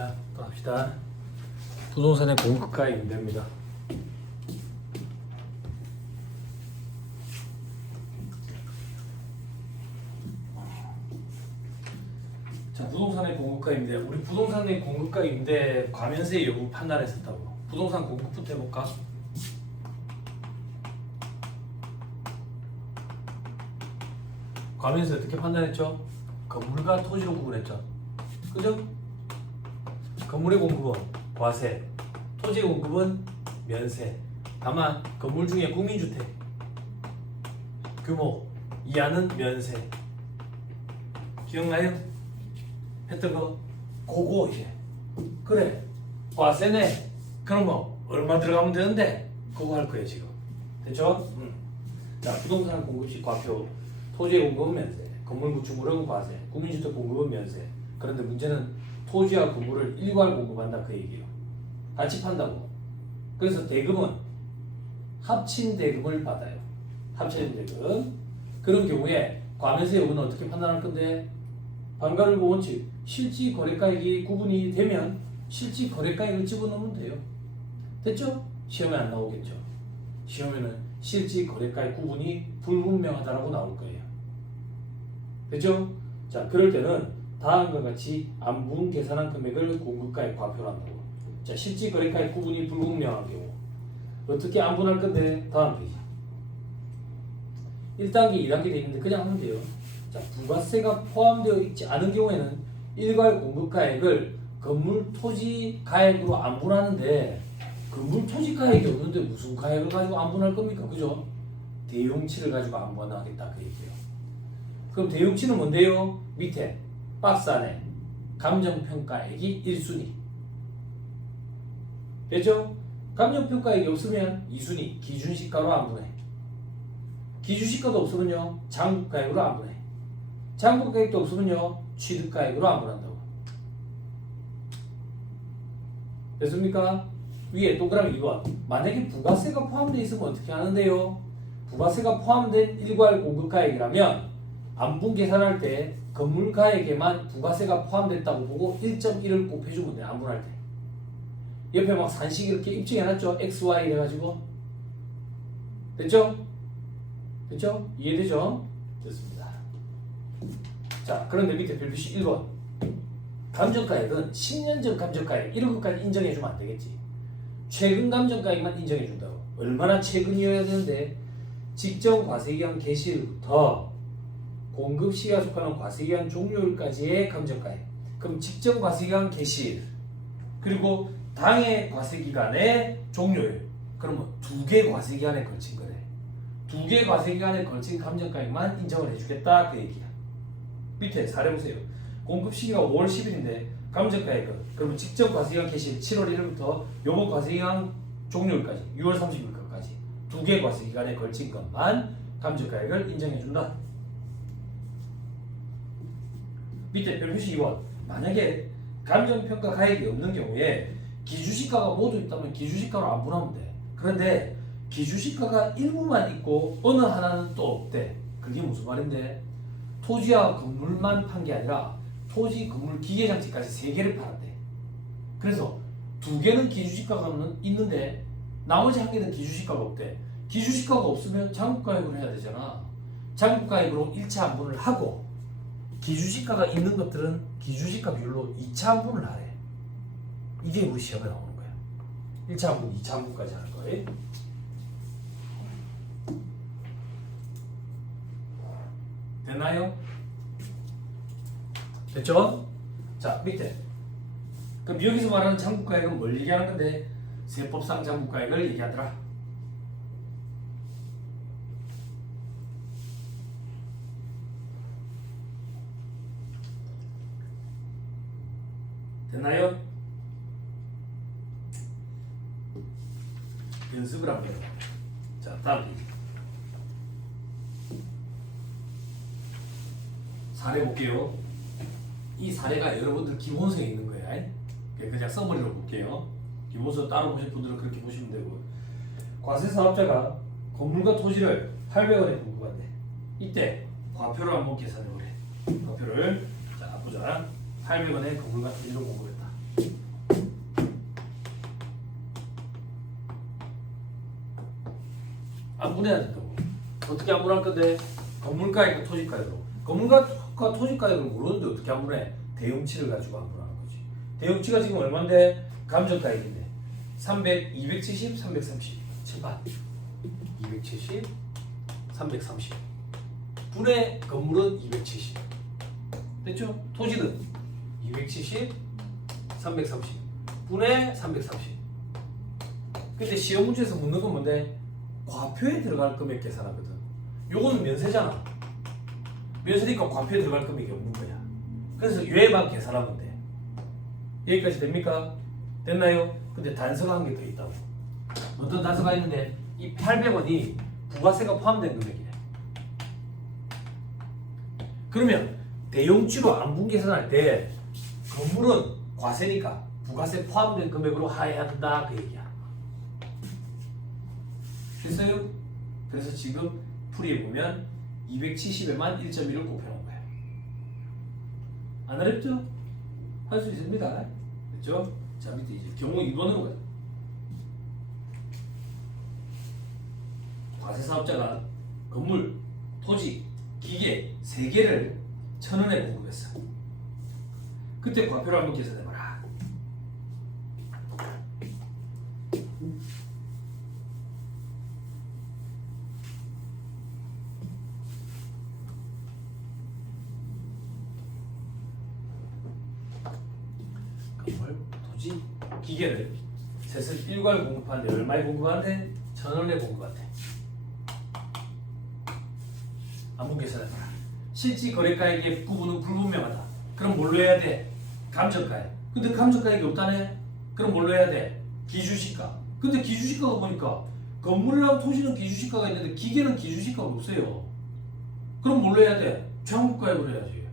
자, 또 합시다. 부동산의 공급가 임대입니다. 자, 부동산의 공급가 임대. 우리 부동산의 공급가 임대 과면세 여부 판단했었다고. 부동산 공급부터 해볼까? 과면세 어떻게 판단했죠? 건물과 토지로 구분했죠. 그죠? 건물의 공급은 과세, 토지의 공급은 면세. 다만 건물 중에 국민주택 규모 이하는 면세. 기억나요? 했던 거 그거 이제 그래 과세네. 그럼 뭐 얼마 들어가면 되는데 그거 할 거예요 지금. 됐죠? 자, 부동산 공급시 과표, 토지의 공급은 면세, 건물 구축물은 과세, 국민주택 공급은 면세. 그런데 문제는 토지와 건물을 일괄 공급한다 그 얘기예요. 같이 판다고. 그래서 대금은 합친 대금을 받아요. 합친 대금. 그런 경우에 과면세 여부는 어떻게 판단할 건데? 반가율 원칙. 실질 거래가액이 구분이 되면 실질 거래가액을 집어넣으면 돼요. 됐죠? 시험에 안 나오겠죠. 시험에는 실질 거래가액 구분이 불분명하다라고 나올 거예요. 됐죠? 자, 그럴 때는 다음과 같이 안분 계산한 금액을 공급가에 과표로 한다고. 자, 실질 거래가액 구분이 불분명한 경우 어떻게 안분할 건데? 다음 페이지. 1단계, 2단계 되어 있는데 그냥 하면 돼요. 자, 부가세가 포함되어 있지 않은 경우에는 일괄 공급가액을 건물 토지 가액으로 안분하는데 건물 토지 가액이 없는데 무슨 가액을 가지고 안분할 겁니까? 그죠? 대용치를 가지고 안분하겠다 그 얘기예요. 그럼 대용치는 뭔데요? 밑에 박스 안에 감정평가액이 1순위. 됐죠? 감정평가액이 없으면 2순위 기준시가로 안분해. 기준시가도 없으면요 장부가액으로 안분해. 장부가액도 없으면요 취득가액으로 안분한다고. 됐습니까? 위에 동그라미 2번. 만약에 부가세가 포함되어 있으면 어떻게 하는데요? 부가세가 포함된 일괄 공급가액이라면 안분 계산할 때 건물 가액에만 부가세가 포함됐다고 보고 1.1을 곱해주면 돼. 안분할 때. 옆에 막 산식 이렇게 입증해놨죠? X, Y 해가지고. 됐죠? 됐죠? 이해되죠? 됐습니다. 자, 그런데 밑에 별표시 1번. 감정가액은 10년 전 감정가액 이런 것까지 인정해주면 안 되겠지. 최근 감정가액만 인정해준다고. 얼마나 최근이어야 되는데 직전 과세기한 개시일부터 공급시기가 속하는 과세기한 종료일까지의 감정가액. 그럼 직전 과세기한 개시일 그리고 당해 과세기간의 종료일. 그러면 두 개 과세기간에 걸친 거네. 두 개 과세기간에 걸친 감정가액만 인정을 해주겠다 그 얘기야. 밑에 사례 보세요. 공급시기가 5월 10일인데 감정가액은 그러면 직전 과세기간 개시일 7월 1일부터 요번 과세기간 종료일까지 6월 30일까지 두 개 과세기간에 걸친 것만 감정가액을 인정해준다. 밑에 별표시 2번. 만약에 감정평가 가액이 없는 경우에 기준시가가 모두 있다면 기준시가로 안분하면 돼. 그런데 기준시가가 일부만 있고 어느 하나는 또 없대. 그게 무슨 말인데? 토지와 건물만 판 게 아니라 토지, 건물, 기계장치까지 3개를 팔았대. 그래서 2개는 기준시가가 있는데 나머지 1개는 기준시가가 없대. 기준시가가 없으면 장부가액을 해야 되잖아. 장부가액으로 1차 안분을 하고 기준시가가 있는 것들은 기준시가 비율로 2차 안분을 하래. 이게 우리 시험에 나오는 거야. 1차 안분, 2차 안분까지 하는 거예요. 됐나요? 됐죠? 자, 밑에. 그럼 여기서 말하는 장부가액은 뭘 얘기하는 건데? 세법상 장부가액을 얘기하더라. 됐나요? 연습을 한번 해봐. 자, 다음 페이지. 사례 볼게요. 이 사례가 여러분들 기본서에 있는 거야. 그냥 써머리로 볼게요. 기본서 따로 보실 분들은 그렇게 보시면 되고. 과세사업자가 건물과 토지를 800원에 공급한대. 이때 과표를 한번 계산해 보래. 과표를 자 보자. 800원에 건물과 토지를 공급했다. 안분해야 된다고. 어떻게 안분할 건데? 건물가액과 토지가액으로. 건물가과 토지가액을 모르는데 어떻게 안분해? 대용치를 가지고 안분하는 거지. 대용치가 지금 얼마인데? 감정가액인데 270, 330 제발 270, 330 분의 건물은 270 됐죠? 토지는 270, 330 분의 330 근데 시험 문제에서 묻는 건 뭔데? 과표에 들어갈 금액 계산하거든. 요거는 면세잖아. 면세니까 과표에 들어갈 금액이 없는 거야. 그래서 얘만 계산하면 돼. 여기까지 됩니까? 됐나요? 근데 단서가 한 개 더 있다고. 어떤 단서가 있는데 이 800원이 부가세가 포함된 금액이래. 그러면 대용치로 안분 계산할 때 건물은 과세니까 부가세 포함된 금액으로 하해야 한다 그 얘기야. 됐어요? 그래서 지금 풀이해 보면 270에만 1.1을 곱해놓은 거야. 안 어렵죠? 할 수 있습니다. 됐죠? 자 밑에 이제 경우 2번으로 가요. 과세 사업자가 건물, 토지, 기계 3개를 1,000원에 공급했어. 그때 과표를 한번 계산해봐라. 건물, 토지, 기계를 셋을 일괄 공급하는데 얼마에 공급하는데? 1,000원에 공급한대. 한번 계산해봐라. 실지 거래가액의 구분은 불분명하다. 그럼 뭘로 해야 돼? 감정가액. 근데 감정가액이 없다네? 그럼 뭘로 해야 돼? 기준시가. 근데 기준시가가 보니까 건물이랑 토지는 기준시가가 있는데 기계는 기준시가가 없어요. 그럼 뭘로 해야 돼? 장부가액으로 해야지.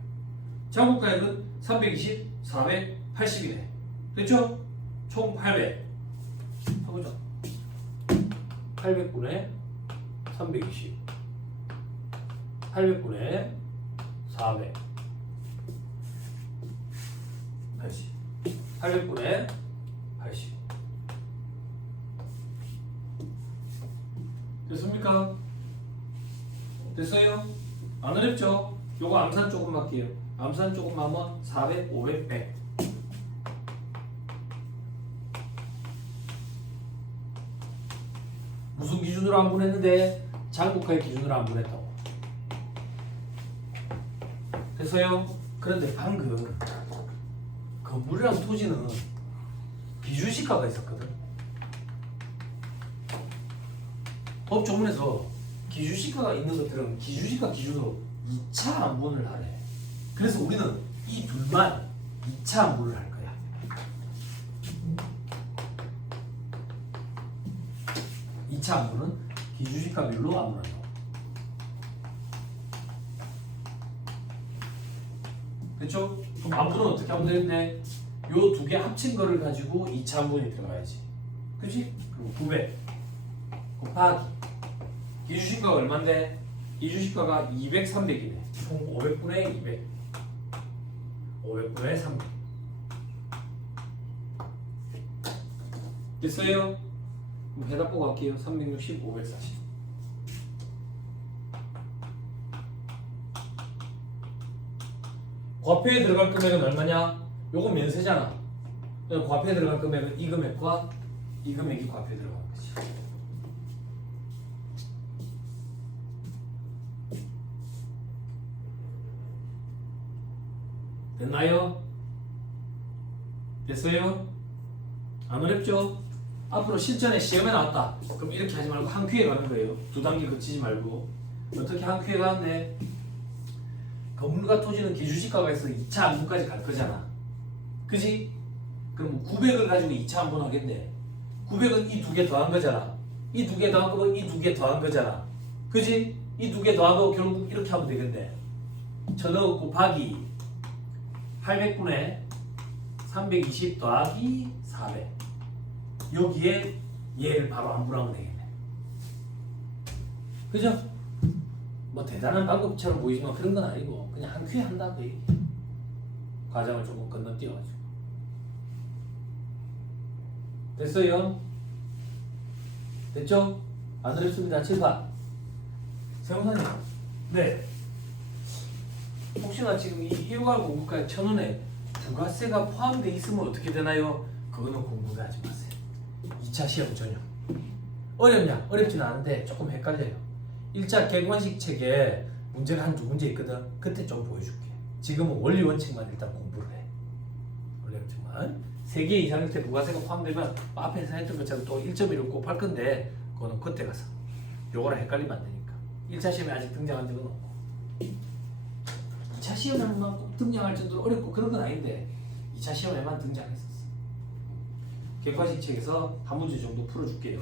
장부가액은 320, 480이네. 됐죠? 총 800. 해보자. 800분의 320. 800분의 400. 80. 800분의 80. 됐습니까? 됐어요? 안 어렵죠? 요거 암산 조금 할게요. 암산 조금 하면 400, 500, 100. 무슨 기준으로 안분했는데? 장부가의 기준으로 안분했다고. 됐어요? 그런데 방금 건물이랑 토지는 기준시가가 있었거든. 법조문에서 기준시가가 있는 것들은 기준시가 기준으로 2차 안분을 하래. 그래서 우리는 이 둘만 2차 안분을 할 거야. 이 차 안분은 기준시가별로 안분한다. 그렇죠? 그럼 안분은 어떻게 하면 되는데 요 두 개 합친 거를 가지고 2차 안분이 들어가야지. 그치? 그리고 900 곱하기 기준시가가 얼만데? 기준시가가 200, 300이네. 총 500분의 200 500분의 300 됐어요? 그럼 해답 보고 갈게요. 360, 540 과표에 들어갈 금액은 얼마냐? 요거 면세잖아. 과표에 들어갈 금액은 이 금액과 이 금액이 과표에 들어가는 거지. 됐나요? 됐어요? 안 어렵죠? 앞으로 실전에 시험에 나왔다. 그럼 이렇게 하지 말고 한 큐에 가는 거예요. 두 단계 거치지 말고. 어떻게 한 큐에 가는데? 건물과 토지는 기준시가가 있어 2차 안분까지 갈 거잖아. 그지? 그럼 900을 가지고 2차 안분 하겠네. 900은 이 두 개 더한 거잖아. 이 두 개 더한 거면 이 두 개 더한 거잖아. 그지? 이 두 개 더한 거 결국 이렇게 하면 되겠네. 1000원 곱하기 800분의 320 더하기 400. 여기에 얘를 바로 안분하면 되겠네. 그죠? 뭐 대단한 방법처럼 보이지만 그런 건 아니고 그냥 한 큐에 한다 그 얘기. 과정을 조금 건너뛰어가지고. 됐어요? 됐죠? 안 어렵습니다. 7번. 세무사님. 네. 혹시나 지금 이 일괄 공급가액 1,000원에 부가세가 포함되어 있으면 어떻게 되나요? 그거는 공부하지 마세요. 2차 시험 전형. 어렵냐? 어렵지는 않은데 조금 헷갈려요. 1차 객관식 책에 문제가 한 2문제 있거든. 그때 좀 보여줄게. 지금은 원리 원칙만 일단 공부를 해. 원리 원칙만. 3개 이상일 때 부가세가 포함되면 앞에서 했던 것처럼 또 1.1을 곱할 건데 그거는 그때 가서. 요거랑 헷갈리면 안 되니까. 1차 시험에 아직 등장한 적은 없고. 2차 시험에만 꼭 등장할 정도로 어렵고 그런 건 아닌데 2차 시험에만 등장했었어. 객관식 책에서 한 문제 정도 풀어줄게요.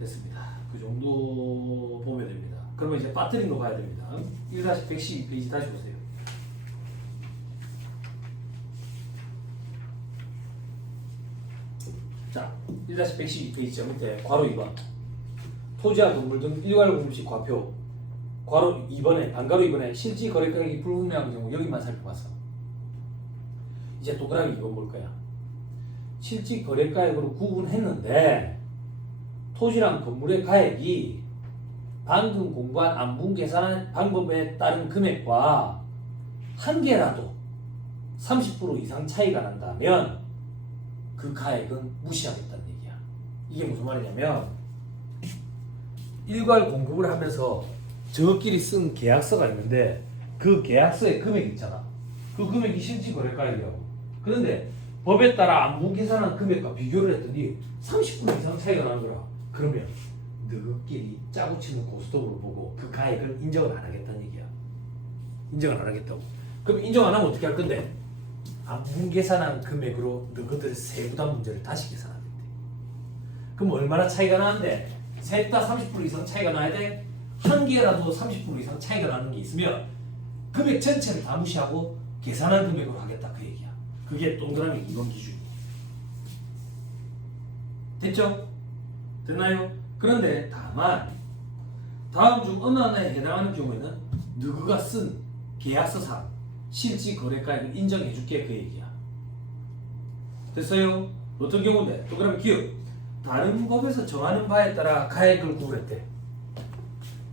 됐습니다. 그 정도 보면 됩니다. 그러면 이제 빠뜨린 거 봐야 됩니다. 1-112페이지 다시 보세요. 자, 1-112페이지 밑에 괄호 2번 토지와 건물 등 일괄 공급식 과표 괄호 2번에 반괄호 2번에 실지 거래가격이 불분명한 경우 여기만 살펴봤어. 이제 동그라미 2번 볼 거야. 실지 거래가액으로 구분했는데 토지랑 건물의 가액이 방금 공부한 안분 계산 방법에 따른 금액과 한 개라도 30% 이상 차이가 난다면 그 가액은 무시하겠다는 얘기야. 이게 무슨 말이냐면 일괄 공급을 하면서 저끼리 쓴 계약서가 있는데 그 계약서의 금액이 있잖아. 그 금액이 실지 거래가액이라고. 그런데 법에 따라 안분 계산한 금액과 비교를 했더니 30% 이상 차이가 나는 거라. 그러면 너희끼리 짜고 치는 고스톱으로 보고 그 가액을 인정을 안 하겠다는 얘기야. 인정을 안 하겠다고. 그럼 인정 안 하면 어떻게 할 건데? 안분 계산한 금액으로 너희들의 세부담 문제를 다시 계산하면 돼. 그럼 얼마나 차이가 나는데? 셋 다 30% 이상 차이가 나야 돼? 한 개라도 30% 이상 차이가 나는 게 있으면 금액 전체를 다 무시하고 계산한 금액으로 하겠다 그 얘기야. 그게 동그라미 2번 기준이야. 됐죠? 됐나요? 그런데 다만 다음 중 어느 하나에 해당하는 경우에는 너가 쓴 계약서상 실지 거래가액을 인정해줄게 그 얘기야. 됐어요? 어떤 경우인데? 동그라미 기억. 다른 법에서 정하는 바에 따라 가액을 구분했대.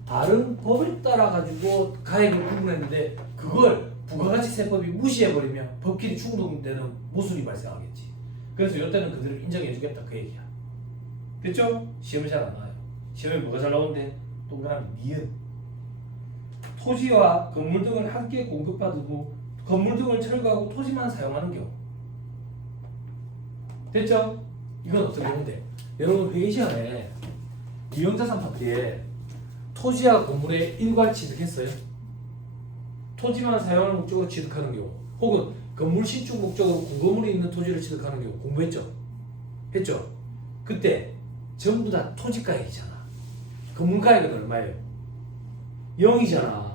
다른 법에 따라 가지고 가액을 구분했는데 그걸 부가가치세법이 무시해버리면 법끼리 충돌되는 모순이 발생하겠지. 그래서 이때는 그대로 인정해주겠다 그 얘기야. 됐죠? 시험에 잘 안 나와요. 시험에 뭐가 잘 나오는데? 동그라미 니은. 토지와 건물 등을 함께 공급받고 건물 등을 철거하고 토지만 사용하는 경우. 됐죠? 이건 어떤 경우인데? 여러분 회의 시간에 유형자산 파트에 토지와 건물에 일괄 취득했어요? 토지만 사용하는 목적으로 취득하는 경우 혹은 건물 신축 목적으로 구건물이 있는 토지를 취득하는 경우 공부했죠? 했죠? 그때 전부 다 토지가액이잖아. 건물가액은 얼마예요? 0이잖아.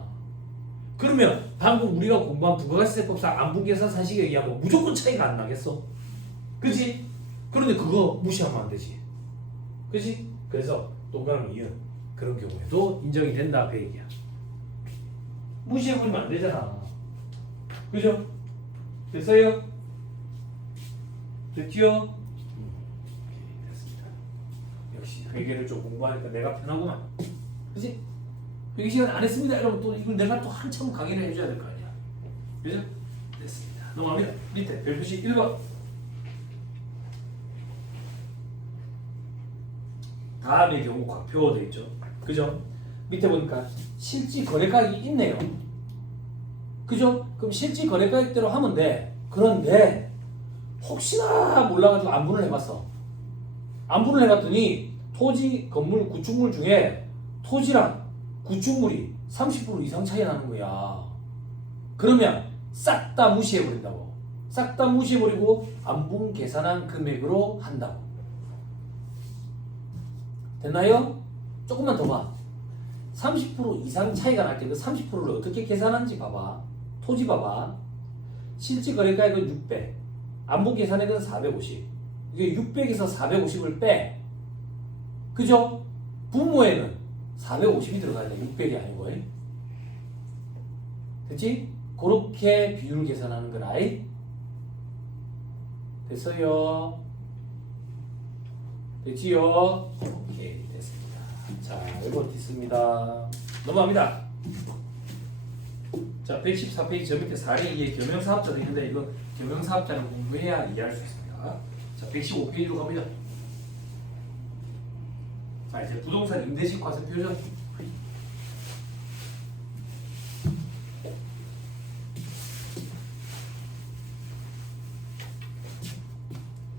그러면 방금 우리가 공부한 부가가치세법상 안분계산 산식에 의하면 무조건 차이가 안 나겠어? 그치? 그런데 그거 무시하면 안 되지. 그치? 그래서 동그라미 이은 그런 경우에도 인정이 된다 그 얘기야. 무시해버리면 안 되잖아. 그죠? 됐어요? 됐지요? 됐습니다. 역시 회계를 좀 공부하니까 내가 편하구만. 그치? 회계 시간 안 했습니다. 여러분 또 이걸 내가 또 한참 강의를 해줘야 될 거 아니야. 그죠? 됐습니다. 넘어갑니다. 밑에 별표시 1번. 다음의 경우 곽표 되어 있죠. 그죠? 밑에 보니까 실지 거래가액이 있네요. 그죠? 그럼 실지 거래가액대로 하면 돼. 그런데 혹시나 몰라가지고 안분을 해봤어. 안분을 해봤더니 토지, 건물, 구축물 중에 토지랑 구축물이 30% 이상 차이 나는 거야. 그러면 싹 다 무시해버린다고. 싹 다 무시해버리고 안분 계산한 금액으로 한다고. 됐나요? 조금만 더 봐. 30% 이상 차이가 날 때 그 30%를 어떻게 계산하는지 봐봐. 토지 봐봐. 실지 거래가액은 600. 안분 계산액은 450. 이게 600에서 450을 빼. 그죠? 분모에는 450이 들어가야 돼. 600이 아니고. 됐지? 그렇게 비율 계산하는 거라. 됐어요? 됐지요? 오케이, 됐습니다. 자, 1번 있습니다. 넘어갑니다. 자, 114페이지 저 밑에 사례 2에 겸용사업자도 있는데 이거 겸용사업자는 공부해야 이해할 수 있습니다. 자, 115페이지로 갑니다. 자, 이제 부동산 임대식 과세 표준.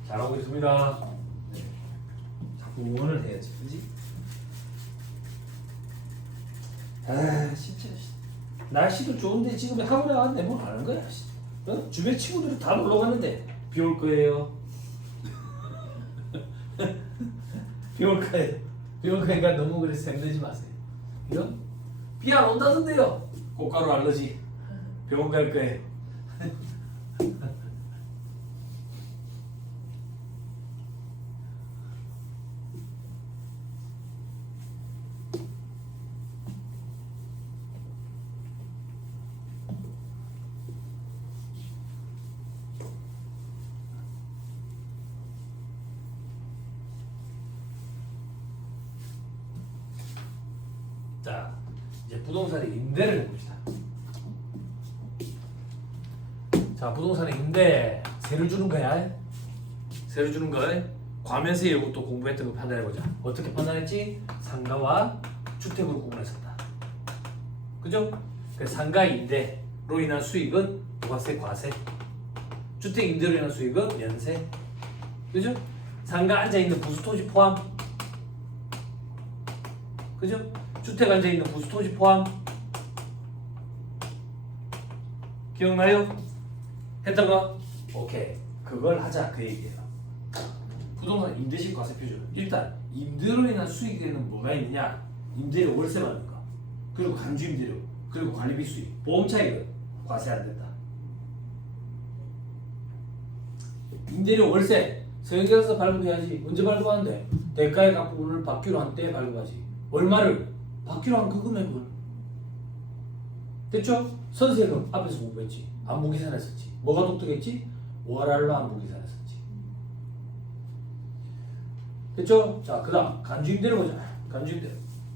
잘하고 있습니다. 네. 자꾸 응원을 해야지, 그지? 아, 진짜. 날씨도 좋은데 지금 학원에 왔는데 뭘 하는 거야? 어? 주변 친구들이 다 놀러 갔는데 비 올 거예요. 비 올 거예요. 비 올 거니까 너무 그래서 힘들지 마세요. 이런 비 안 온다던데요. 꽃가루 알러지 병원 갈 거예요. 자, 이제 부동산의 임대를 해봅시다. 자, 부동산의 임대 세를 주는 거야. 세를 주는 거. 과면세 이것도 공부했던 거 판단해보자. 어떻게 판단했지? 상가와 주택으로 구분했었다. 그죠? 그래서 상가 임대로 인한 수익은 부가세, 과세. 주택 임대로 인한 수익은 면세. 그죠? 상가 앉아있는 부수토지 포함. 그죠? 주택 앉아있는 부수토지 포함. 기억나요? 했던 거? 오케이. 그걸 하자 그 얘기예요. 부동산 임대식 과세 표준. 일단 임대로 인한 수익에는 뭐가 있느냐? 임대료 월세 받는 거, 그리고 간주 임대료, 그리고 관리비 수익, 보험 차익은 과세 안 된다. 임대료 월세 서영계에서 발급해야지. 언제 발급하는데? 대가의 각 부분을 받기로 한 때 발급하지. 얼마를? 받기로 한 그 금액을. 됐죠? 선세금 앞에서 공부했지. 안부계산했었지. 뭐가 독특했지? 월할로 안부계산했었지. 됐죠? 자, 그 다음 간주임대료 보자. 간주임대료.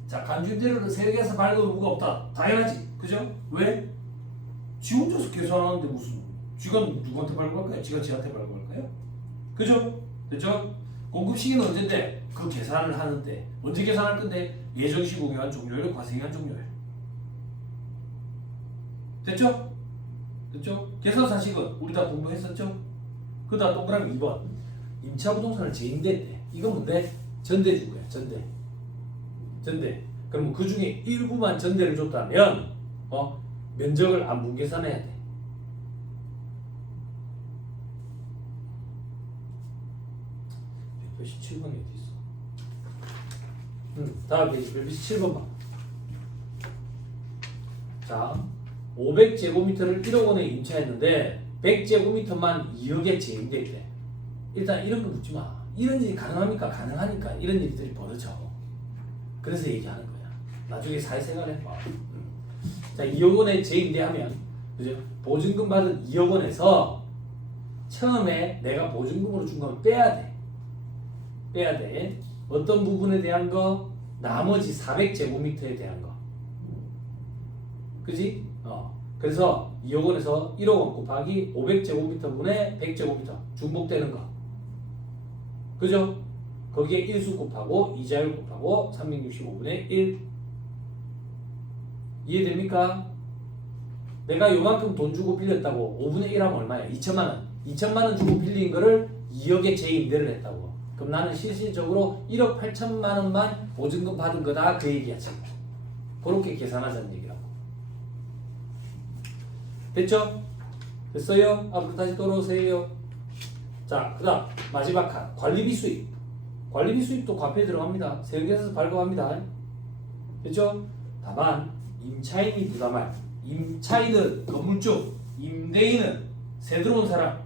자, 간주임대료를 세계에서 발급은 무가 없다. 당연하지. 그죠? 왜? 지 혼자서 계산하는데 무슨 지가 누구한테 발급할까요? 지가 지한테 발급할까요? 그죠? 됐죠? 공급 시기는 언제인데? 그 계산을 하는데 언제 계산할 건데? 예정 시공기간 종료일, 과세기간 종료일. 됐죠? 됐죠? 계산사식은 우리 다 공부했었죠? 그 다음 동그라미 2번 임차 부동산을 재임대인데 이건 뭔데? 전대 준 거야. 전대. 그러면 그 중에 일부만 전대를 줬다면 면적을 안분 계산해야 돼. 별표시 7번이 어디 있어? 다음 페이지 별표시 7번 봐. 자, 500제곱미터를 1억 원에 임차했는데 100제곱미터만 2억에 재임돼 있대. 일단 이런 거 묻지 마. 이런 일이 가능합니까? 가능하니까 이런 일들이 벌어져. 그래서 얘기하는 거야. 나중에 사회생활 해봐. 자, 2억 원에 재임대하면 그죠? 보증금 받은 2억 원에서 처음에 내가 보증금으로 준 건 빼야 돼. 어떤 부분에 대한 거? 나머지 400제곱미터에 대한 거. 그지? 그래서 2억 원에서 1억 원 곱하기 500제곱미터 분의 100제곱미터 중복되는 거. 그죠? 거기에 일수 곱하고 이자율 곱하고 365분의 1. 이해됩니까? 내가 요만큼 돈 주고 빌렸다고 5분의 1 하면 얼마야? 2천만 원. 2천만 원 주고 빌린 거를 2억에 재임대를 했다고. 그럼 나는 실질적으로 1억 8천만 원만 보증금 받은 거다. 그 얘기야 지금. 그렇게 계산하자는 얘기라고. 됐죠? 됐어요? 앞으로 다시 돌아오세요. 자, 그 다음 마지막 칸 관리비 수입. 관리비 수입도 과표에 들어갑니다. 세금계에서 발급합니다. 됐죠? 다만 임차인이 부담할, 임차인은 건물주, 임대인은 세 들어온 사람,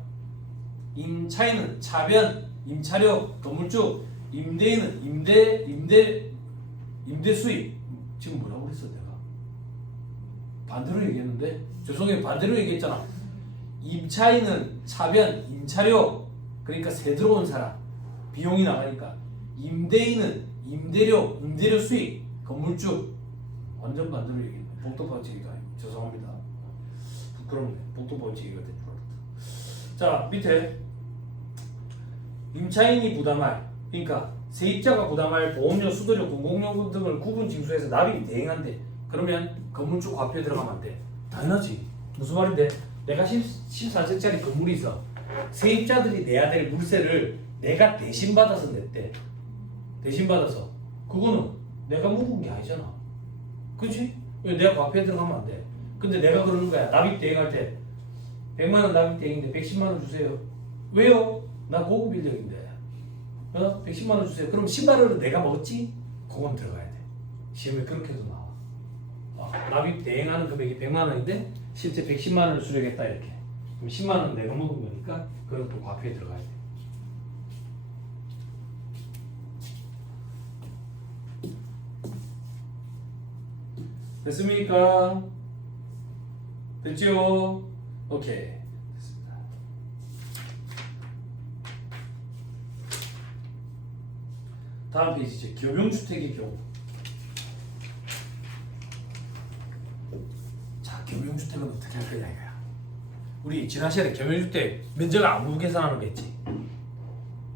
임차인은 차변, 임차료, 건물주, 임대인은 임대 수입. 지금 뭐라고 그랬어 내가? 반대로 얘기했는데 죄송해요. 반대로 얘기했잖아. 임차인은 차변, 임차료, 그러니까 새 들어온 사람 비용이 나가니까 임대인은 임대료 수익, 건물주 완전 반대로 얘기했네. 복도방치기가 아니고 죄송합니다. 부끄럽네. 복도방치기가 된 줄 알았다. 자 밑에 임차인이 부담할 그러니까 세입자가 부담할 보험료, 수도료, 공공요금 등을 구분 징수해서 납입이 대행한대. 그러면 건물주 과표에 들어가면 안 돼. 당연하지. 무슨 말인데? 내가 14층짜리 건물이 있어. 세입자들이 내야 될 물세를 내가 대신 받아서 냈대. 대신 받아서. 그거는 내가 묵은 게 아니잖아. 그치? 내가 과표에 들어가면 안 돼. 근데 내가 그러는 거야. 납입 대행할 때 100만 원 납입 대행인데 110만 원 주세요. 왜요? 나 고급 인력인데. 110만 원 주세요. 그럼 10만 원은 내가 먹었지? 그건 들어가야 돼. 시험에 그렇게 해서 나와. 납입 대행하는 금액이 100만 원인데 실제 110만 원을 수령했다 이렇게. 그럼 10만 원은 내가 먹은 거니까 그건 또 과표에 들어가야 돼. 됐습니까? 됐지요? 오케이. 됐습니다. 다음 페이지죠. 겸용주택의 경우. 자, 겸용주택은 어떻게 할 거냐 이거야. 우리 지난 시간에 겸용주택 면적 안부 계산하는 거 했지.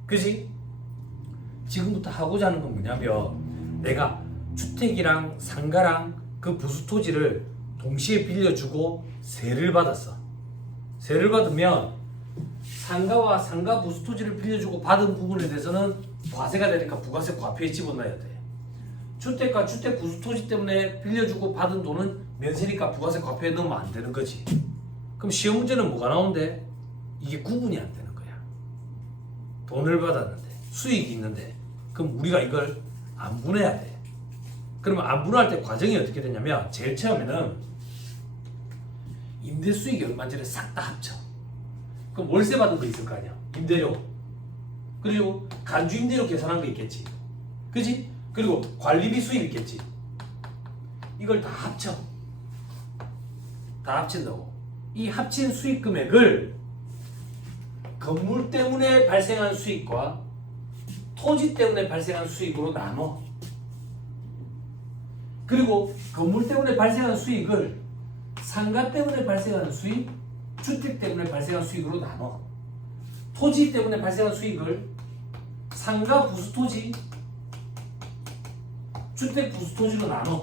그지? 지금부터 하고자 하는 건 뭐냐면 내가 주택이랑 상가랑 그 부수 토지를 동시에 빌려주고 세를 받았어. 세를 받으면 상가와 상가 부수 토지를 빌려주고 받은 부분에 대해서는 과세가 되니까 부가세 과표에 집어넣어야 돼. 주택과 주택 부수 토지 때문에 빌려주고 받은 돈은 면세니까 부가세 과표에 넣으면 안 되는 거지. 그럼 시험 문제는 뭐가 나오는데? 이게 구분이 안 되는 거야. 돈을 받았는데 수익이 있는데 그럼 우리가 이걸 안분해야 돼. 그러면 안분할 때 과정이 어떻게 되냐면 제일 처음에는 임대 수익이 얼마인지를 싹 다 합쳐. 그럼 월세 받은 거 있을 거 아니야. 임대료. 그리고 간주 임대료 계산한 거 있겠지. 그지? 그리고 관리비 수입 있겠지. 이걸 다 합쳐. 다 합친다고. 이 합친 수익 금액을 건물 때문에 발생한 수익과 토지 때문에 발생한 수익으로 나눠. 그리고 건물 때문에 발생한 수익을 상가 때문에 발생하는 수익, 주택 때문에 발생한 수익으로 나눠. 토지 때문에 발생한 수익을 상가 부수토지, 주택 부수토지로 나눠.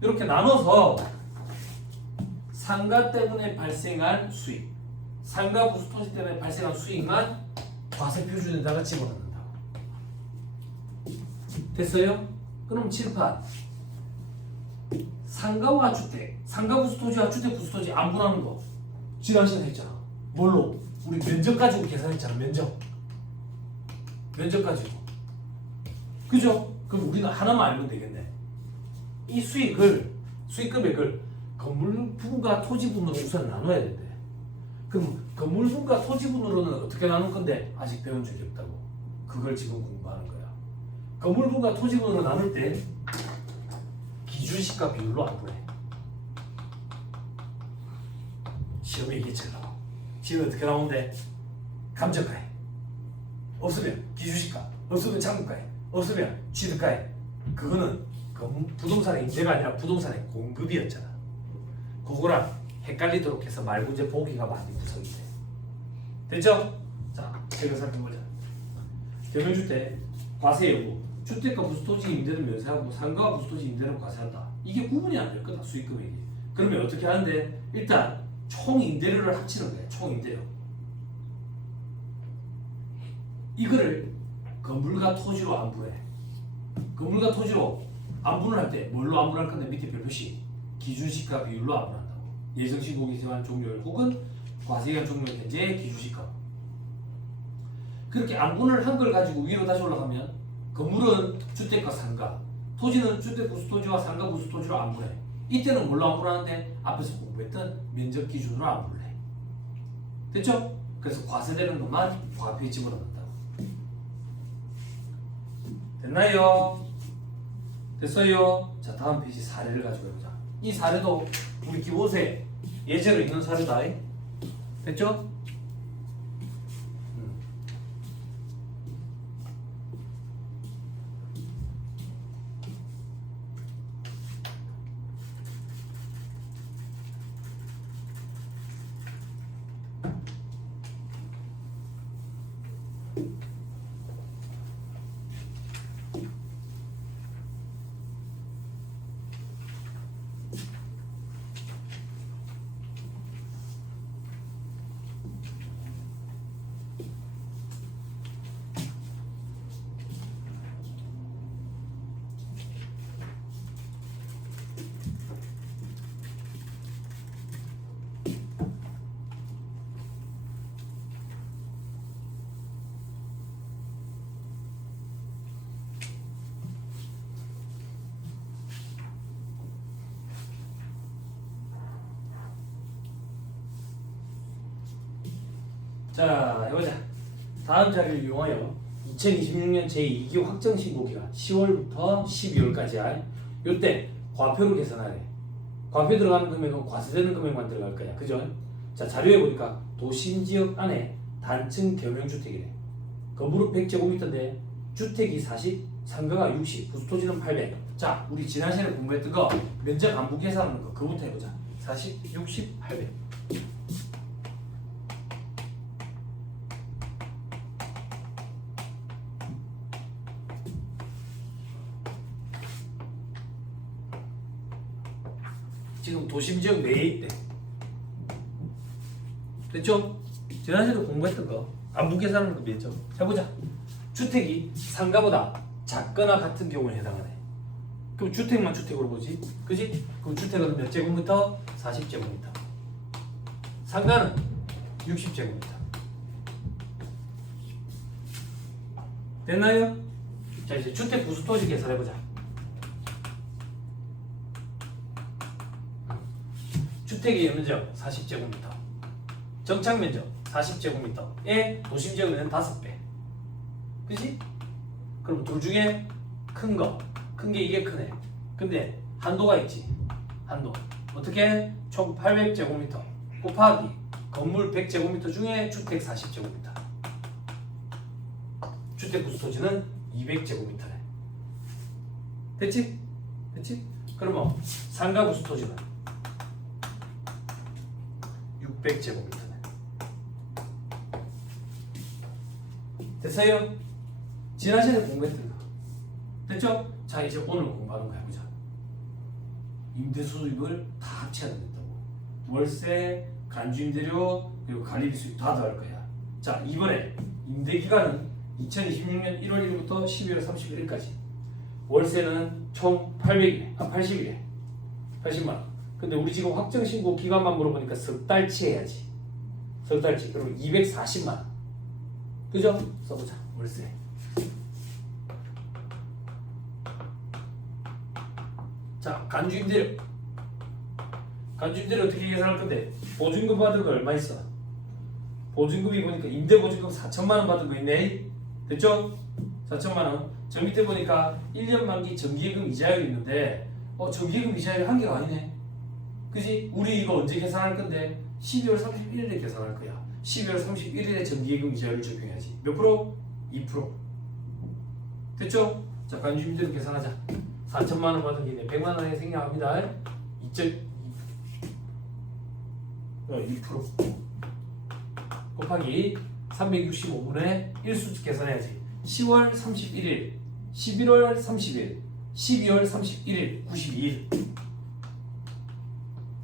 이렇게 나눠서 상가 때문에 발생한 수익, 상가 부수토지 때문에 발생한 수익만 과세 표준에다가 집어넣는다. 됐어요? 그럼 칠판 상가와 주택, 상가 부수토지와 주택 부수토지 안분하는 거 지난 시간에 했잖아. 뭘로? 우리 면적 가지고 계산했잖아. 면적 가지고. 그죠? 그럼 우리는 하나만 알면 되겠네. 이 수익 금액을 건물분과 토지분으로 우선 나눠야 된대. 그럼 건물분과 토지분으로는 어떻게 나눌 건데? 아직 배운 적이 없다고. 그걸 지금 공부하는 거야. 건물분과 토지분으로 나눌 때 기준시가 비율로 안분해. 시험에 얘기했잖아. 시험에 어떻게 나오는데? 감정가액. 없으면 기준시가, 없으면 잔금가액, 없으면 취득가액. 그거는 부동산의 임대가 아니라 부동산의 공급이었잖아. 그거랑 헷갈리도록 해서 말문제 보기가 많이 구성이 돼. 됐죠? 자, 제가 살펴보자. 겸용주택 과세 여부. 주택과 부수토지 임대는 면세하고 상가와 부수토지 임대는 과세한다. 이게 구분이 안 될 거다. 수익 금액이. 그러면 어떻게 하는데? 일단 총 임대료를 합치는 거야. 총 임대료. 이거를 건물과 토지로 안분해. 건물과 토지로 안분을 할 때 뭘로 안분할 건데? 밑에 별표시 기준시가 비율로 안분한다고. 예정신고 기간 종료일 혹은 과세기간 종료일 현재 기준시가. 그렇게 안분을 한 걸 가지고 위로 다시 올라가면 건물은 주택과 상가, 토지는 주택 부수토지와 상가 부수토지로 안분해. 이때는 뭘로 안분하는데? 앞에서 공부했던 면적 기준으로 안분을 해. 됐죠? 그래서 과세되는 것만 과표에 집어넣는다. 됐나요? 됐어요? 자, 다음 페이지 사례를 가지고 해보자. 이 사례도 우리 기본세 예제로 있는 사례다. 됐죠? 자, 해보자. 다음 자리를 이용하여 2026년 제2기 확정신고기간 10월부터 12월까지야. 요때 과표로 계산하래. 과표 들어가는 금액은 과세되는 금액만 들어갈 거야. 그죠? 자, 자료에 보니까 도심지역 안에 단층 겸용주택이래. 건물은 100제곱미터인데 주택이 40, 상가가 60, 부수토지는 800. 자, 우리 지난 시간에 공부했던 거 면적 안부 계산하는 거 그거부터 해보자. 40, 60, 800. 지금 도심지역 내에 있대. 됐죠? 지난 시간에 공부했던 거 안부 계산하는 거 면적. 해보자. 주택이 상가보다 작거나 같은 경우에 해당하네. 그럼 주택만 주택으로 보지, 그지? 그럼 주택은 몇 제곱미터? 40제곱미터. 상가는 60제곱미터. 됐나요? 자, 이제 주택 부수토지 계산해보자. 주택의 면적 40제곱미터, 정착 면적 40제곱미터에 도심지역은 5배. 그지? 그럼 둘 중에 큰 거, 큰 게 이게 크네. 근데 한도가 있지. 한도. 어떻게? 총 800제곱미터 곱하기 건물 100제곱미터 중에 주택 40제곱미터. 주택 부수토지는 200제곱미터네. 됐지? 됐지? 그러면 상가 부수토지는 600제곱미터네. 됐어요? 지난 시간에 공부했던 거 됐죠? 자, 이제 오늘 공부하는 거 해보자. 임대 수입을 다 합쳐야 된다고. 월세, 간주임대료, 그리고 관리비 수입 다 더할 거야. 자, 이번에 임대 기간은 2026년 1월 1일부터 12월 31일까지. 월세는 총 80일에 80만 원. 근데 우리 지금 확정 신고 기간만 물어보니까 석 달치 해야지. 석 달치. 그럼 240만 원. 그죠? 써보자. 월세. 자, 간주임대료. 간주임대료 어떻게 계산할 건데? 보증금 받은 거 얼마 있어? 보증금이 보니까 임대보증금 4천만 원 받은 거 있네. 됐죠? 4천만 원. 저 밑에 보니까 1년 만기 정기예금 이자율이 있는데 정기예금 이자율 한 개가 아니네. 그지? 우리 이거 언제 계산할 건데? 12월 31일에 계산할 거야. 12월 31일에 정기예금 이자율을 적용해야지. 몇 프로? 2%. 됐죠? 자, 간주임대료 계산하자. 4천만 원 받은 게 100만 원에 생략합니다. 2% 곱하기 365분의 1수 계산해야지. 10월 31일, 11월 30일, 12월 31일, 92일.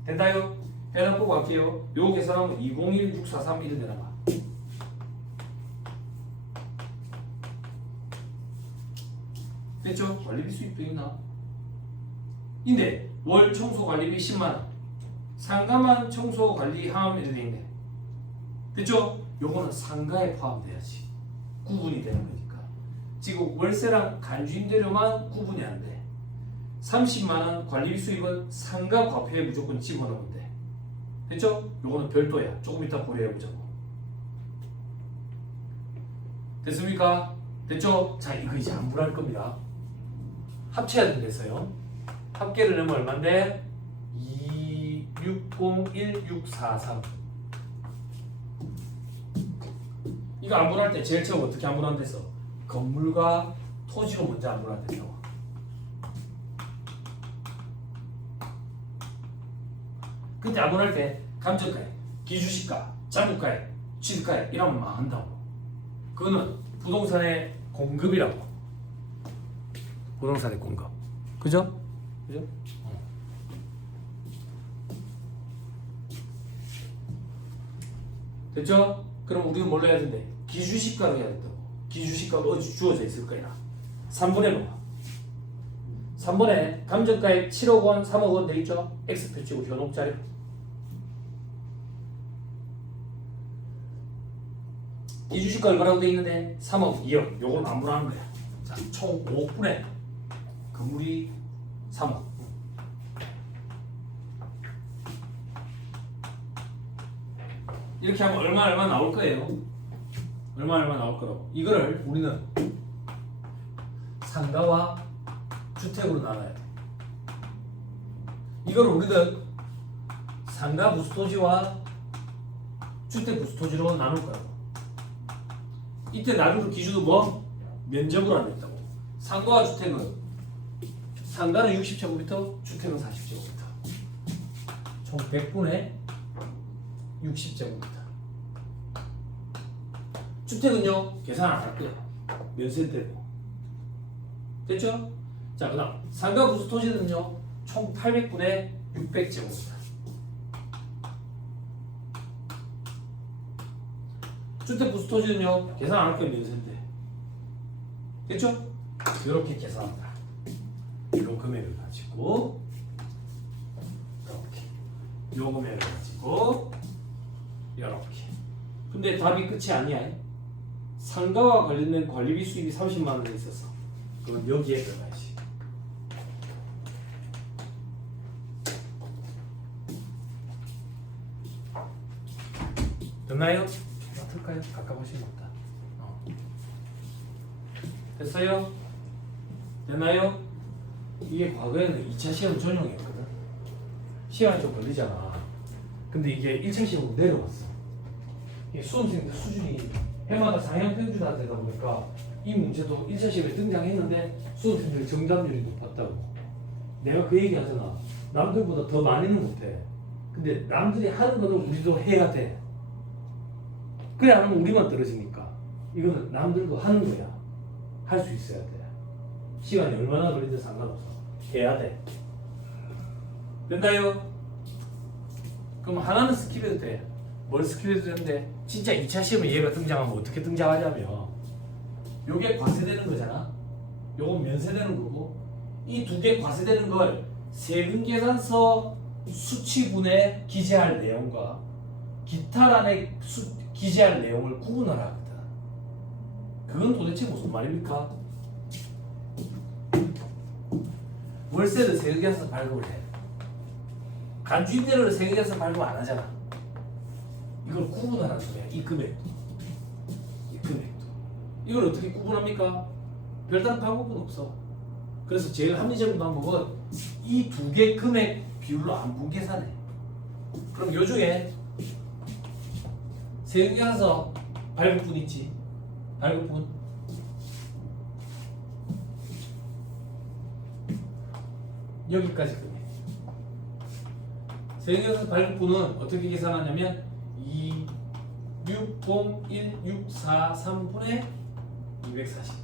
된다요? 해놓고 갈게요. 요 계산하면 201643 되나봐. 됐죠? 관리비 수입도 있나? 인데 월 청소 관리비 10만원, 상가만 청소 관리 하면 이렇게 있네. 됐죠? 요거는 상가에 포함돼야지. 구분이 되는 거니까. 지금 월세랑 간주임대료만 구분이 안 돼. 30만원 관리비 수입은 상가 과표에 무조건 집어넣으면 돼. 됐죠? 요거는 별도야. 조금 이따 고려해보자고. 됐습니까? 됐죠? 자, 이거 이제 안 불할 겁니다. 합쳐야 된댔어요. 합계를 넣으면 얼만데? 2601643. 이거 안분할 때 제일 처음 어떻게 안분한댔어? 건물과 토지로 먼저 안분한댔다고. 근데 안분할 때 감정가액, 기주시가, 장부가액, 취득가액 이러면 망한다고. 그거는 부동산의 공급이라고. 부동산의 공급. 그죠? 그죠? 됐죠? 그럼 우리는 뭘로 해야 된대? 기주시가로 해야 된다고. 기주시가가 어디 주어져 있을 거야. 3번에 넣어. 3번에 감정가액 7억 원, 3억 원 돼 있죠? X표 치고 현혹자료. 기주시가 얼마라고 돼 있는데 3억, 2억. 요걸 만분하는 거야. 자, 총 5억분에 건물이 3억. 이렇게 하면 얼마 나올 거예요. 얼마 나올 거라고. 이거를 우리는 상가와 주택으로 나눠야 돼. 이걸 우리는 상가 부수토지와 주택 부수토지로 나눌 거라고. 이때 나눌 기준은 뭐? 면적으로 안 됐다고. 상가와 주택은 상가는 60제곱미터, 주택은 40제곱미터. 총 100분의 60제곱미터. 주택은요 계산 안 할 거야. 면세대로. 됐죠? 자, 그다음 상가 부수 토지는요 총 800분의 600제곱미터. 주택 부수 토지는요 계산 안 할 거야. 면세대. 됐죠? 이렇게 계산한다. 요 금액을 가지고 이렇게 요 금액을 가지고 이렇게. 근데 답이 끝이 아니야. 상가와 관련된 관리비 수입이 30만 원에 있어서 그건 여기에 들어가야지. 됐나요? 맡을까요? 가까우신 것 같다. 됐어요? 됐나요? 이게 과거에는 2차 시험 전용이었거든. 시간이 좀 걸리잖아. 근데 이게 1차 시험으로 내려왔어. 이게 수험생들 수준이 해마다 상향 평준화 되다 보니까 이 문제도 1차 시험에 등장했는데 수험생들의 정답률이 높았다고. 내가 그 얘기 하잖아. 남들보다 더 많이는 못해. 근데 남들이 하는 거는 우리도 해야 돼. 그래 안 하면 우리만 떨어지니까. 이거는 남들도 하는 거야. 할 수 있어야 돼. 시간이 얼마나 걸리든 상관없어. 해야 돼. 됐나요? 그럼 하나는 스킵해도 돼. 뭘 스킵해도 되는데 진짜 2차 시험에 얘가 등장하면 어떻게 등장하냐면 요게 과세되는 거잖아. 요건 면세되는 거고 이 두 개 과세되는 걸 세금계산서 수치분에 기재할 내용과 기타란에 기재할 내용을 구분하라. 그건 도대체 무슨 말입니까? 월세를 세금계산서 발급을 해. 간주임대료를 세금계산서 발급 안 하잖아. 이걸 구분하라는 소리야. 이 금액도. 이 금액도. 이걸 어떻게 구분합니까? 별다른 방법은 없어. 그래서 제일 합리적인 방법은 이 두 개 금액 비율로 안분 계산해. 그럼 요 중에 세금계산서 발급분 있지. 발급분. 여기까지 금액. 세금계산서 발급분은 어떻게 계산하냐면 2601643분의 240.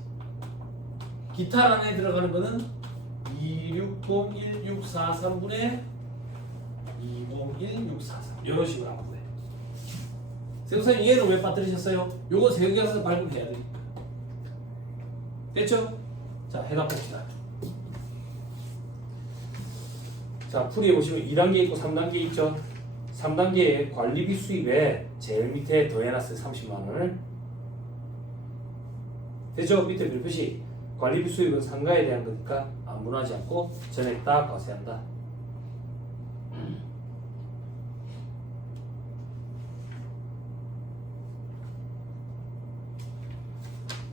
기타란에 들어가는 거는 2601643분의 201643. 이런 식으로 하면 돼. 선생님 얘는 왜 빠뜨리셨어요? 요거 세금계산서 발급해야 되니까. 됐죠? 자, 해답 봅시다. 자, 풀이해 보시면 2단계 있고 3단계 있죠? 3단계의 관리비 수입에 제일 밑에 더해놨어요. 30만 원을. 됐죠? 밑에 별표시 관리비 수입은 상가에 대한 거니까 안분하지 않고 전액 다 과세한다.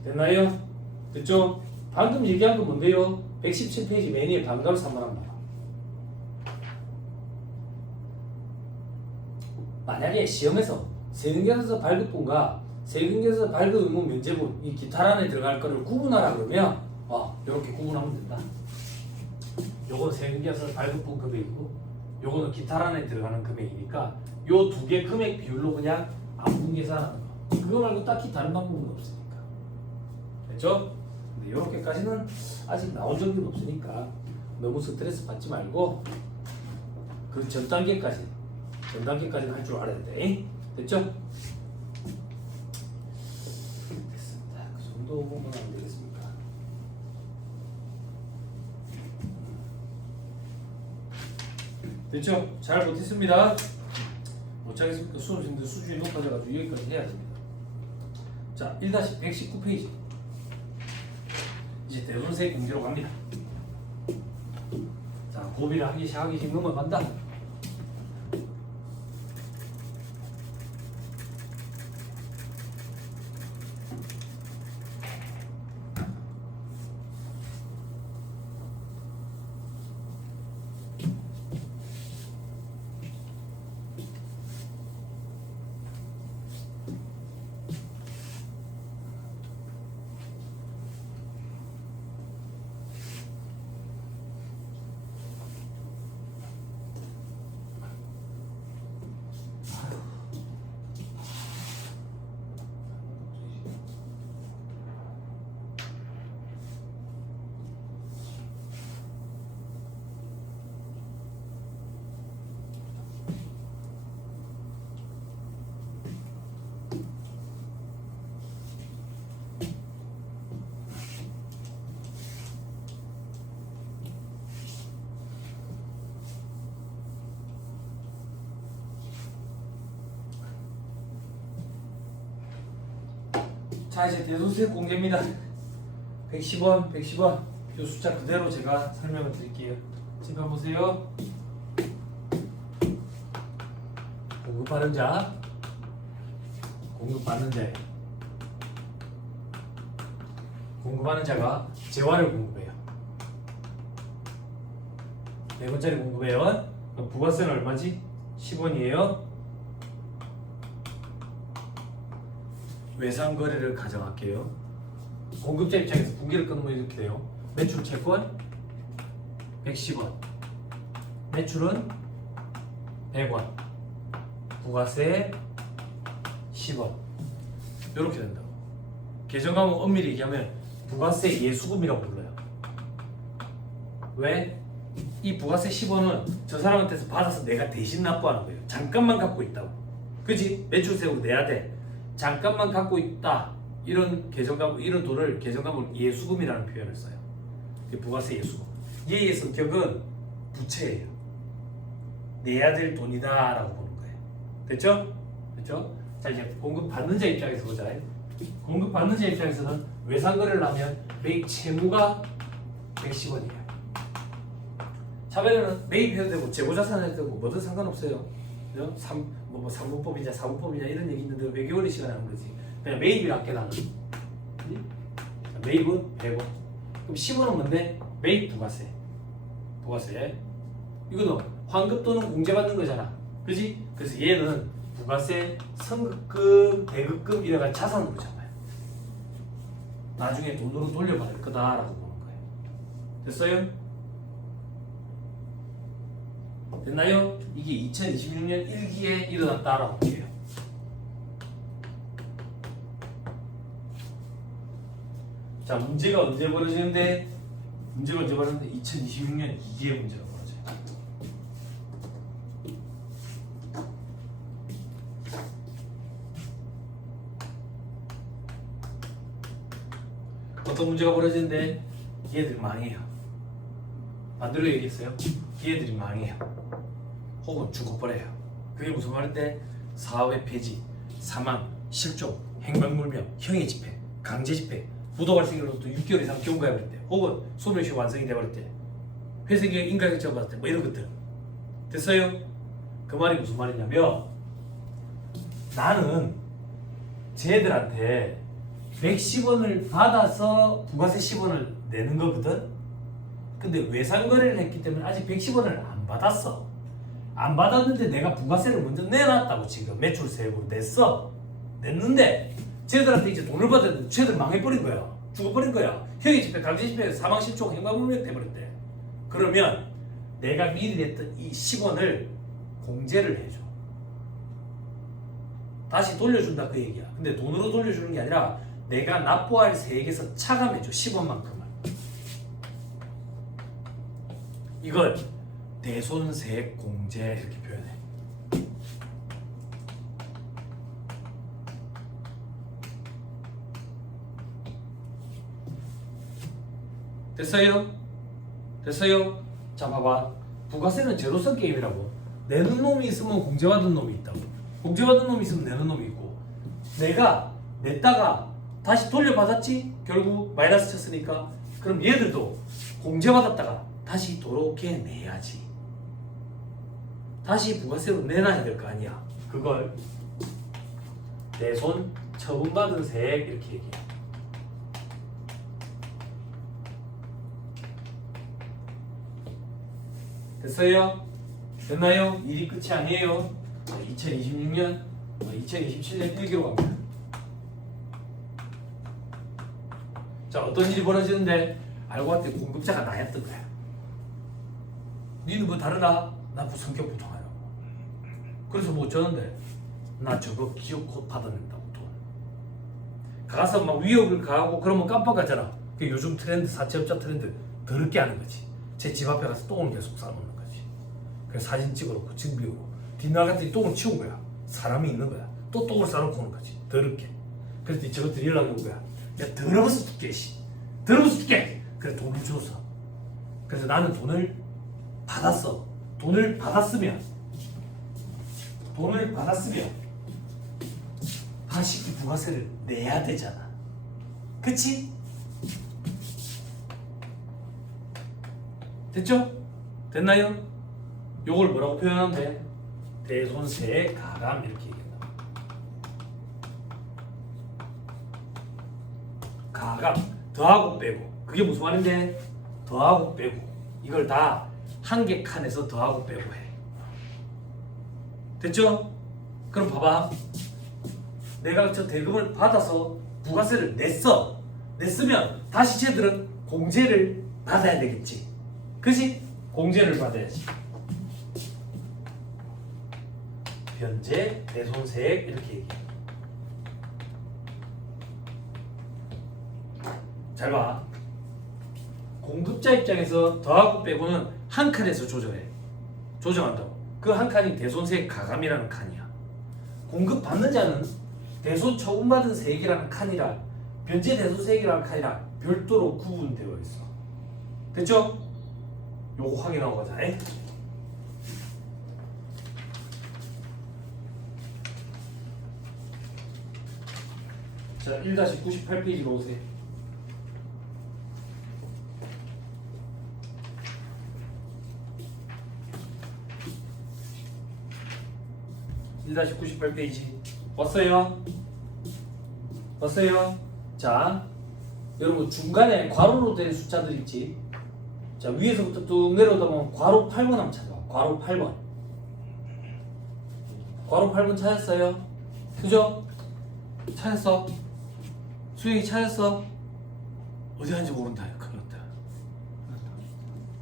됐나요? 됐죠? 방금 얘기한 건 뭔데요? 117페이지 맨 위에 방가로 3만 원 봐라. 만약에 시험에서 세금계산서 발급분과 세금계산서 발급 의무 면제분 이 기타란에 들어갈 거를 구분하라 그러면 이렇게 구분하면 된다. 요건 세금계산서 발급분 금액이고 요거는 기타란에 들어가는 금액이니까 요 두 개 금액 비율로 그냥 안분 계산하는 거. 그거 말고 딱히 다른 방법은 없으니까. 됐죠? 근데 요렇게까지는 아직 나온 적이 없으니까 너무 스트레스 받지 말고 그 전 단계까지는 할 줄 알아야 돼. 됐죠? 됐습니다. 그 정도 보면 안 되겠습니까? 됐죠? 잘 못했습니다. 못하겠습니까? 수험생들 수준이 높아져가지고 여기까지 해야 됩니다. 자, 1-119페이지. 이제 대분세 공제로 갑니다. 자, 고비를 하기 시작하기 지금 넘어간다. 자, 이제 대소세 공개입니다. 110원, 110원. 이 숫자 그대로 제가 설명을 드릴게요. 지금 보세요. 공급하는 자, 공급받는 자. 공급하는 자가 재화를 공급해요. 100원짜리 공급해요. 그럼 부가세는 얼마지? 10원이에요. 외상 거래를 가정할게요. 공급자 입장에서 분기를 끊으면 이렇게 돼요. 매출 채권 110원, 매출은 100원, 부가세 10원. 이렇게 된다고. 계정과목 엄밀히 얘기하면 부가세 예수금이라고 불러요. 왜? 이 부가세 10원은 저 사람한테서 받아서 내가 대신 납부하는 거예요. 잠깐만 갖고 있다고. 그지? 매출세로 내야 돼. 잠깐만 갖고 있다. 이런 계정과목, 이런 돈을 계정과목 예수금이라는 표현을 써요. 부가세 예수금. 예의 성격은 부채예요. 내야 될 돈이다라고 보는 거예요. 됐죠? 됐죠? 자, 이제 공급 받는 자 입장에서 보자. 공급 받는 자 입장에서는 외상 거래를 하면 매입 채무가 110원이에요. 차별은 매입해도 되고 재고자산 해도 되고 뭐든 상관없어요. 그죠? 뭐 3분법이냐 4분법이냐 이런 얘기 있는데 왜 개월의 시간에 하는 거지? 그냥 매입을 할게 나는. 매입은 100원. 그럼 10원은 뭔데? 매입 부가세. 부가세. 이거는 환급 또는 공제받는 거잖아. 그지? 그래서 얘는 부가세, 선급금, 대급금 이래가 자산으로 잡아요. 나중에 돈으로 돌려받을 거다라고 보는 거예요. 됐어요? 됐나요? 이게 2026년 1기에 일어났다라고 해요. 자, 문제가 언제 벌어지는데? 문제가 언제 벌어지는데? 2026년 2기에 문제가 벌어져요. 어떤 문제가 벌어지는데? 얘들이 망해요. 반대로 얘기했어요. 얘들이 망해요. 혹은 죽어버려요. 그게 무슨 말인데? 사업의 폐지, 사망, 실종, 행방불명, 형의 집행, 강제 집행, 부도 발생으로부터 6개월 이상 경과해버릴 때, 혹은 소멸시 완성이 돼버릴 때, 회생기간 인가결정 받을 때, 뭐 이런 것들. 됐어요? 그 말이 무슨 말이냐면, 나는 쟤들한테 110원을 받아서 부가세 10원을 내는 거거든? 근데 외상거래를 했기 때문에 아직 110원을 안 받았어. 안 받았는데 내가 부가세를 먼저 내놨다고. 지금 매출세액으로 냈는데 쟤들한테 이제 돈을 받았는데 쟤들 망해버린 거야. 죽어버린 거야. 형의 집행, 강제 집행, 사망 실종, 행방불명 돼버렸대. 그러면 내가 미리 냈던 이 10원을 공제를 해줘. 다시 돌려준다 그 얘기야. 근데 돈으로 돌려주는 게 아니라 내가 납부할 세액에서 차감해줘. 10원만큼을. 이걸 대손세액 공제 이렇게 표현해. 됐어요? 됐어요? 자, 봐봐. 부가세는 제로섬 게임이라고. 내는 놈이 있으면 공제받은 놈이 있다고. 공제받은 놈이 있으면 내는 놈이 있고, 내가 냈다가 다시 돌려받았지? 결국 마이너스 쳤으니까. 그럼 얘들도 공제받았다가 다시 도로게 내야지. 다시 부가세로 내놔야 될 거 아니야. 그걸 내손 처분받은 세액 이렇게 얘기해. 됐어요? 됐나요? 일이 끝이 아니에요. 2026년, 2027년 1기로 갑니다. 자, 어떤 일이 벌어지는데 알고 봤더니 공급자가 나였던 거야. 니는 뭐 다르나? 나 뭐 성격 보통하라고. 그래서 뭐 어쩌는데? 나 저거 기업 곧 받아낸다고 돈. 가서 막 위협을 가하고 그러면 깜빡하잖아. 그 요즘 트렌드, 사채업자 트렌드 더럽게 하는 거지. 제 집 앞에 가서 똥을 계속 싸놓는 거지. 그래서 사진 찍어놓고 증비우고 뒷나갔더니 똥을 치운 거야. 사람이 있는 거야. 또 똥을 싸놓고 오는 거지. 더럽게. 그래서 저것들이 연락이 온 거야. 야, 더러워서 죽게, 씨. 더러워서 죽게. 그래, 돈을 줬어. 그래서 나는 돈을 받았어. 돈을 받았으면 다시 이 부가세를 내야 되잖아. 그치? 됐죠? 됐나요? 요걸 뭐라고 표현하면 돼? 대손세의 가감 이렇게 얘기한다. 가감 더하고 빼고 그게 무슨 말인데? 더하고 빼고 이걸 다 한 개 칸에서 더하고 빼고 해. 됐죠? 그럼 봐봐. 내가 저 대금을 받아서 부가세를 냈으면 다시 쟤들은 공제를 받아야 되겠지. 그지? 공제를 받아야지. 변제, 대손세액 이렇게 얘기해. 잘 봐. 공급자 입장에서 더하고 빼고는 한 칸에서 조정한다고. 그 한 칸이 대손세액 가감이라는 칸이야. 공급받는 자는 대손 처분받은 세액이라는 칸이랑 변제 대손세액이라는 칸이랑 별도로 구분되어 있어. 됐죠? 요거 확인하고 가자. 자, 1-98페이지로 오세요. (1-98페이지) 왔어요? 왔어요? 자, 여러분 중간에 괄호로 된 숫자들 있지? 자, 위에서부터 쭉 내려오다 보면 괄호 8번 한번 찾아봐. 괄호 8번. 괄호 8번 찾았어요? 그죠? 찾았어? 수영이 찾았어? 어디 갔는지 모른다. 큰일 났다.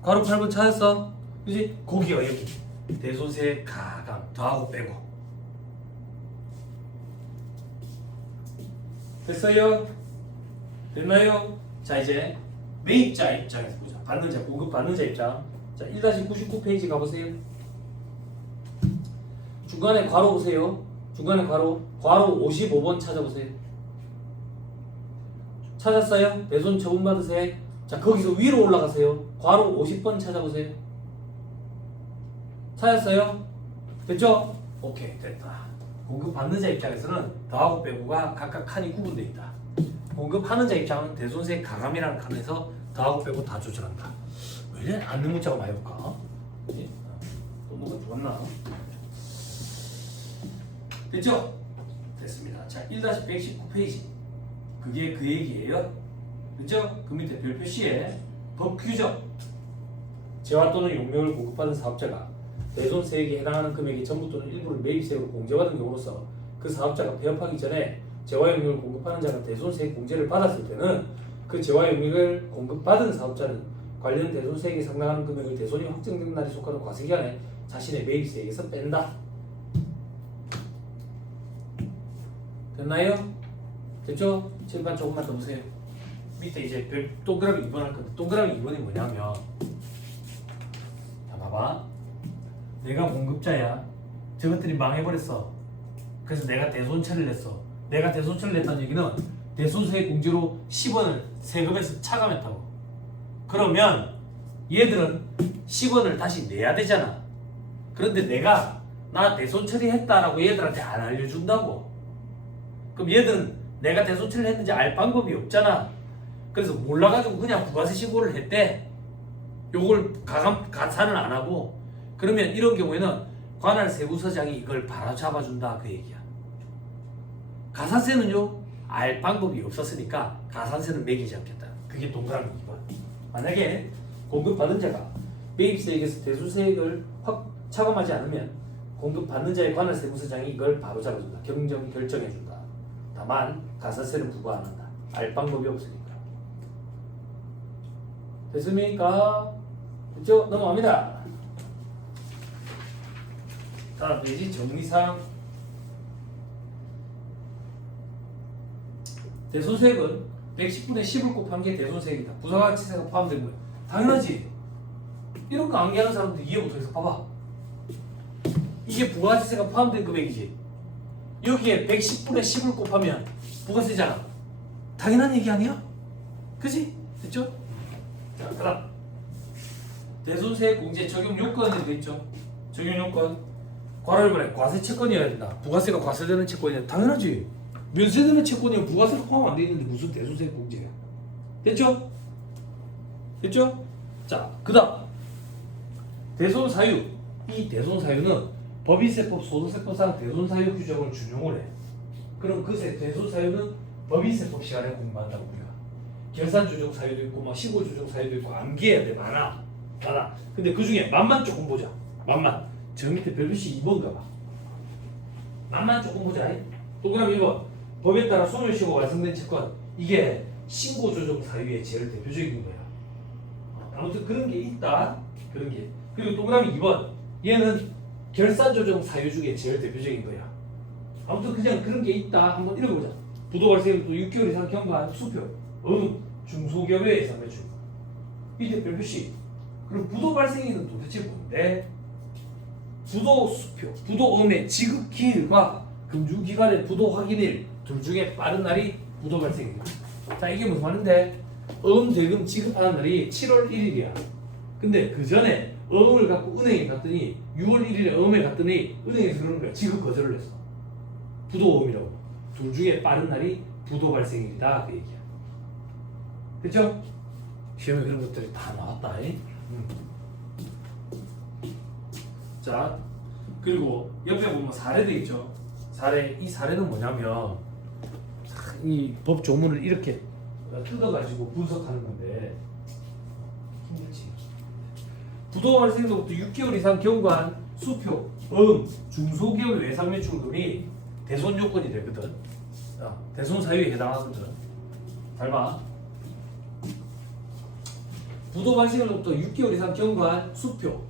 괄호 8번 찾았어? 그지? 거기요, 여기. 대손세 가감 더하고 빼고. 됐어요? 됐나요? 자, 이제 매입자 입장에서 보자. 받는 자, 공급 받는 자 입장. 자, 1-99페이지 가보세요. 중간에 괄호 보세요. 중간에 괄호 55번 찾아보세요. 찾았어요? 대손 처분 받으세요. 자, 거기서 위로 올라가세요. 괄호 50번 찾아보세요. 찾았어요? 됐죠? 오케이, 됐다. 공급 받는 자 입장에서는 더하고 빼고가 각각 칸이 구분되어 있다. 공급하는 자 입장은 대손세 가감이라는 칸에서 더하고 빼고 다 조절한다. 왜 이래? 앉는 문자가 많이 올까? 또 뭐가 좋았나? 됐죠? 됐습니다. 자, 1-119페이지. 그게 그 얘기예요. 그죠? 그 밑에 별표시에 법 규정. 재화 또는 용매를 공급받은 사업자가 대손세액에 해당하는 금액의 전부 또는 일부를 매입세액으로 공제받은 경우로서 그 사업자가 폐업하기 전에 재화용액을 공급하는 자가 대손세액 공제를 받았을 때는 그 재화용액을 공급받은 사업자는 관련 대손세액에 상당하는 금액을 대손이 확정된 날이 속하는 과세기간에 자신의 매입세액에서 뺀다. 됐나요? 됐죠? 칠판 조금만 더 보세요. 밑에 이제 동그라미 2번 할 건데 동그라미 2번이 뭐냐면 자, 봐봐. 내가 공급자야. 저것들이 망해버렸어. 그래서 내가 대손채를 냈어. 내가 대손채를 냈다는 얘기는 대손세액 공제로 10원을 세금에서 차감했다고. 그러면 얘들은 10원을 다시 내야 되잖아. 그런데 내가 나 대손 처리했다라고 얘들한테 안 알려준다고. 그럼 얘들은 내가 대손 처리를 했는지 알 방법이 없잖아. 그래서 몰라가지고 그냥 부가세 신고를 했대. 요걸 가산을 안 하고. 그러면 이런 경우에는 관할 세무서장이 이걸 바로잡아준다 그 얘기야. 가산세는요 알 방법이 없었으니까 가산세는 매기지 않겠다. 그게 동그라미 2번. 만약에 공급받은 자가 매입세액에서 대손세액을 확 차감하지 않으면 공급받는 자의 관할 세무서장이 이걸 바로잡아준다. 결정해준다. 다만 가산세는 부과 안 한다. 알 방법이 없으니까. 됐습니까? 그렇죠? 넘어갑니다. 다음 페이지 정리사항. 대손세액은 110분의 10을 곱한 게 대손세액이다. 부가가치세가 포함된 거야. 당연하지. 이런 거 암기하는 사람들 이해 못해서 봐봐. 이게 부가가치세가 포함된 금액이지. 여기에 110분의 10을 곱하면 부가세잖아. 당연한 얘기 아니야? 그치? 됐죠? 자, 그다음 대손세액 공제 적용 요건이 되겠죠. 적용 요건. 괄호 1번에 과세 채권이어야 된다. 부가세가 과세되는 채권이야. 당연하지. 면세되는 채권이 부가세가 포함 안 돼 있는데 무슨 대손세액 공제야? 됐죠? 됐죠? 자, 그다음 대손 사유. 이 대손 사유는 법인세법 소득세법상 대손 사유 규정을 준용을 해. 그럼 그 대손 사유는 법인세법 시간에 공부한다고 우리가. 결산 조정 사유도 있고 막 시고 조정 사유도 있고 암기해야 돼. 많아. 근데 그 중에 맛만 조금 보자. 맛만. 저 밑에 별빛이 2번가 봐. 맛만 조금 보자. 동그라미 1번. 법에 따라 소멸시효가 완성된 채권. 이게 신고 조정 사유의 제일 대표적인 거야. 아무튼 그런 게 있다. 그런 게. 그리고 동그라미 2번. 얘는 결산 조정 사유 중에 제일 대표적인 거야. 아무튼 그냥 그런 게 있다. 한번 읽어보자. 부도 발생 또 6개월 이상 경과한 수표. 중소기업의 예상 매출. 이때 별표시. 그럼 부도 발생일은 도대체 뭔데? 부도 수표, 부도음의 지급 기일과 금융기관의 부도 확인일 둘 중에 빠른 날이 부도 발생입니다. 자, 이게 무슨 말인데? 대금 지급하는 날이 7월 1일이야. 근데 그 전에 어음을 갖고 은행에 갔더니 6월 1일에 어음에 갔더니 은행에서 그러는 거야. 지급 거절을 했어. 부도음이라고. 둘 중에 빠른 날이 부도 발생일이다. 그 얘기야. 됐죠? 시험에 그런 것들이 다 나왔다. 자, 그리고 옆에 보면 사례도 있죠. 이 사례는 뭐냐면 이 법 조문을 이렇게 뜯어가지고 분석하는 건데 힘들지. 부도 발생로부터 6개월 이상 경과한 수표, 중소기업 외상 매출금이 대손 요건이 되거든. 대손 사유에 해당하거든. 잘 봐. 부도 발생으로부터 6개월 이상 경과한 수표,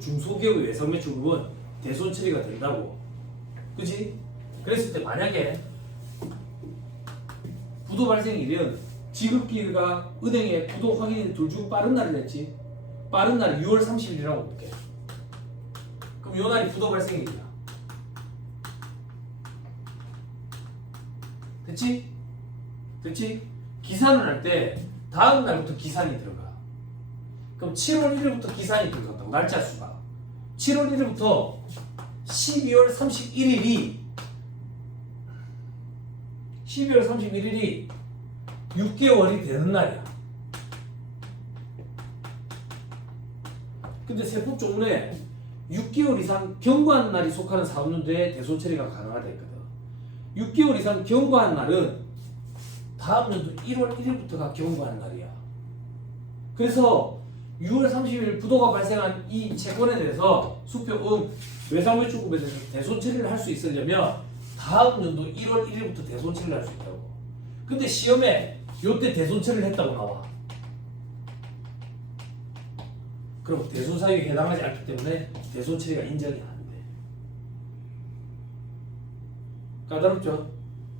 중소기업의 외상 매출금은 대손 처리가 된다고. 그치? 그랬을 때 만약에 부도 발생일은 지급기일과 은행의 부도 확인 둘 중 빠른 날을 냈지. 빠른 날이 6월 30일이라고 볼게. 그럼 요 날이 부도 발생일이야. 됐지? 됐지? 기산을 할 때 다음 날부터 기산이 들어가. 그럼 7월 1일부터 기산이 들어간다고. 날짜 수가 7월 1일부터 12월 31일이 6개월이 되는 날이야. 근데 세법 조문에 6개월 이상 경과한 날이 속하는 사업연도에 대손 처리가 가능하다 했거든. 6개월 이상 경과한 날은 다음 연도 1월 1일부터가 경과한 날이야. 그래서 6월 30일 부도가 발생한 이 채권에 대해서 수표 외상매출금에 대해서 대손 처리를 할 수 있으려면 다음 연도 1월 1일부터 대손 처리를 할 수 있다고. 근데 시험에 요때 대손 처리를 했다고 나와. 그럼 대손 사유에 해당하지 않기 때문에 대손 처리가 인정이 안 돼. 까다롭죠?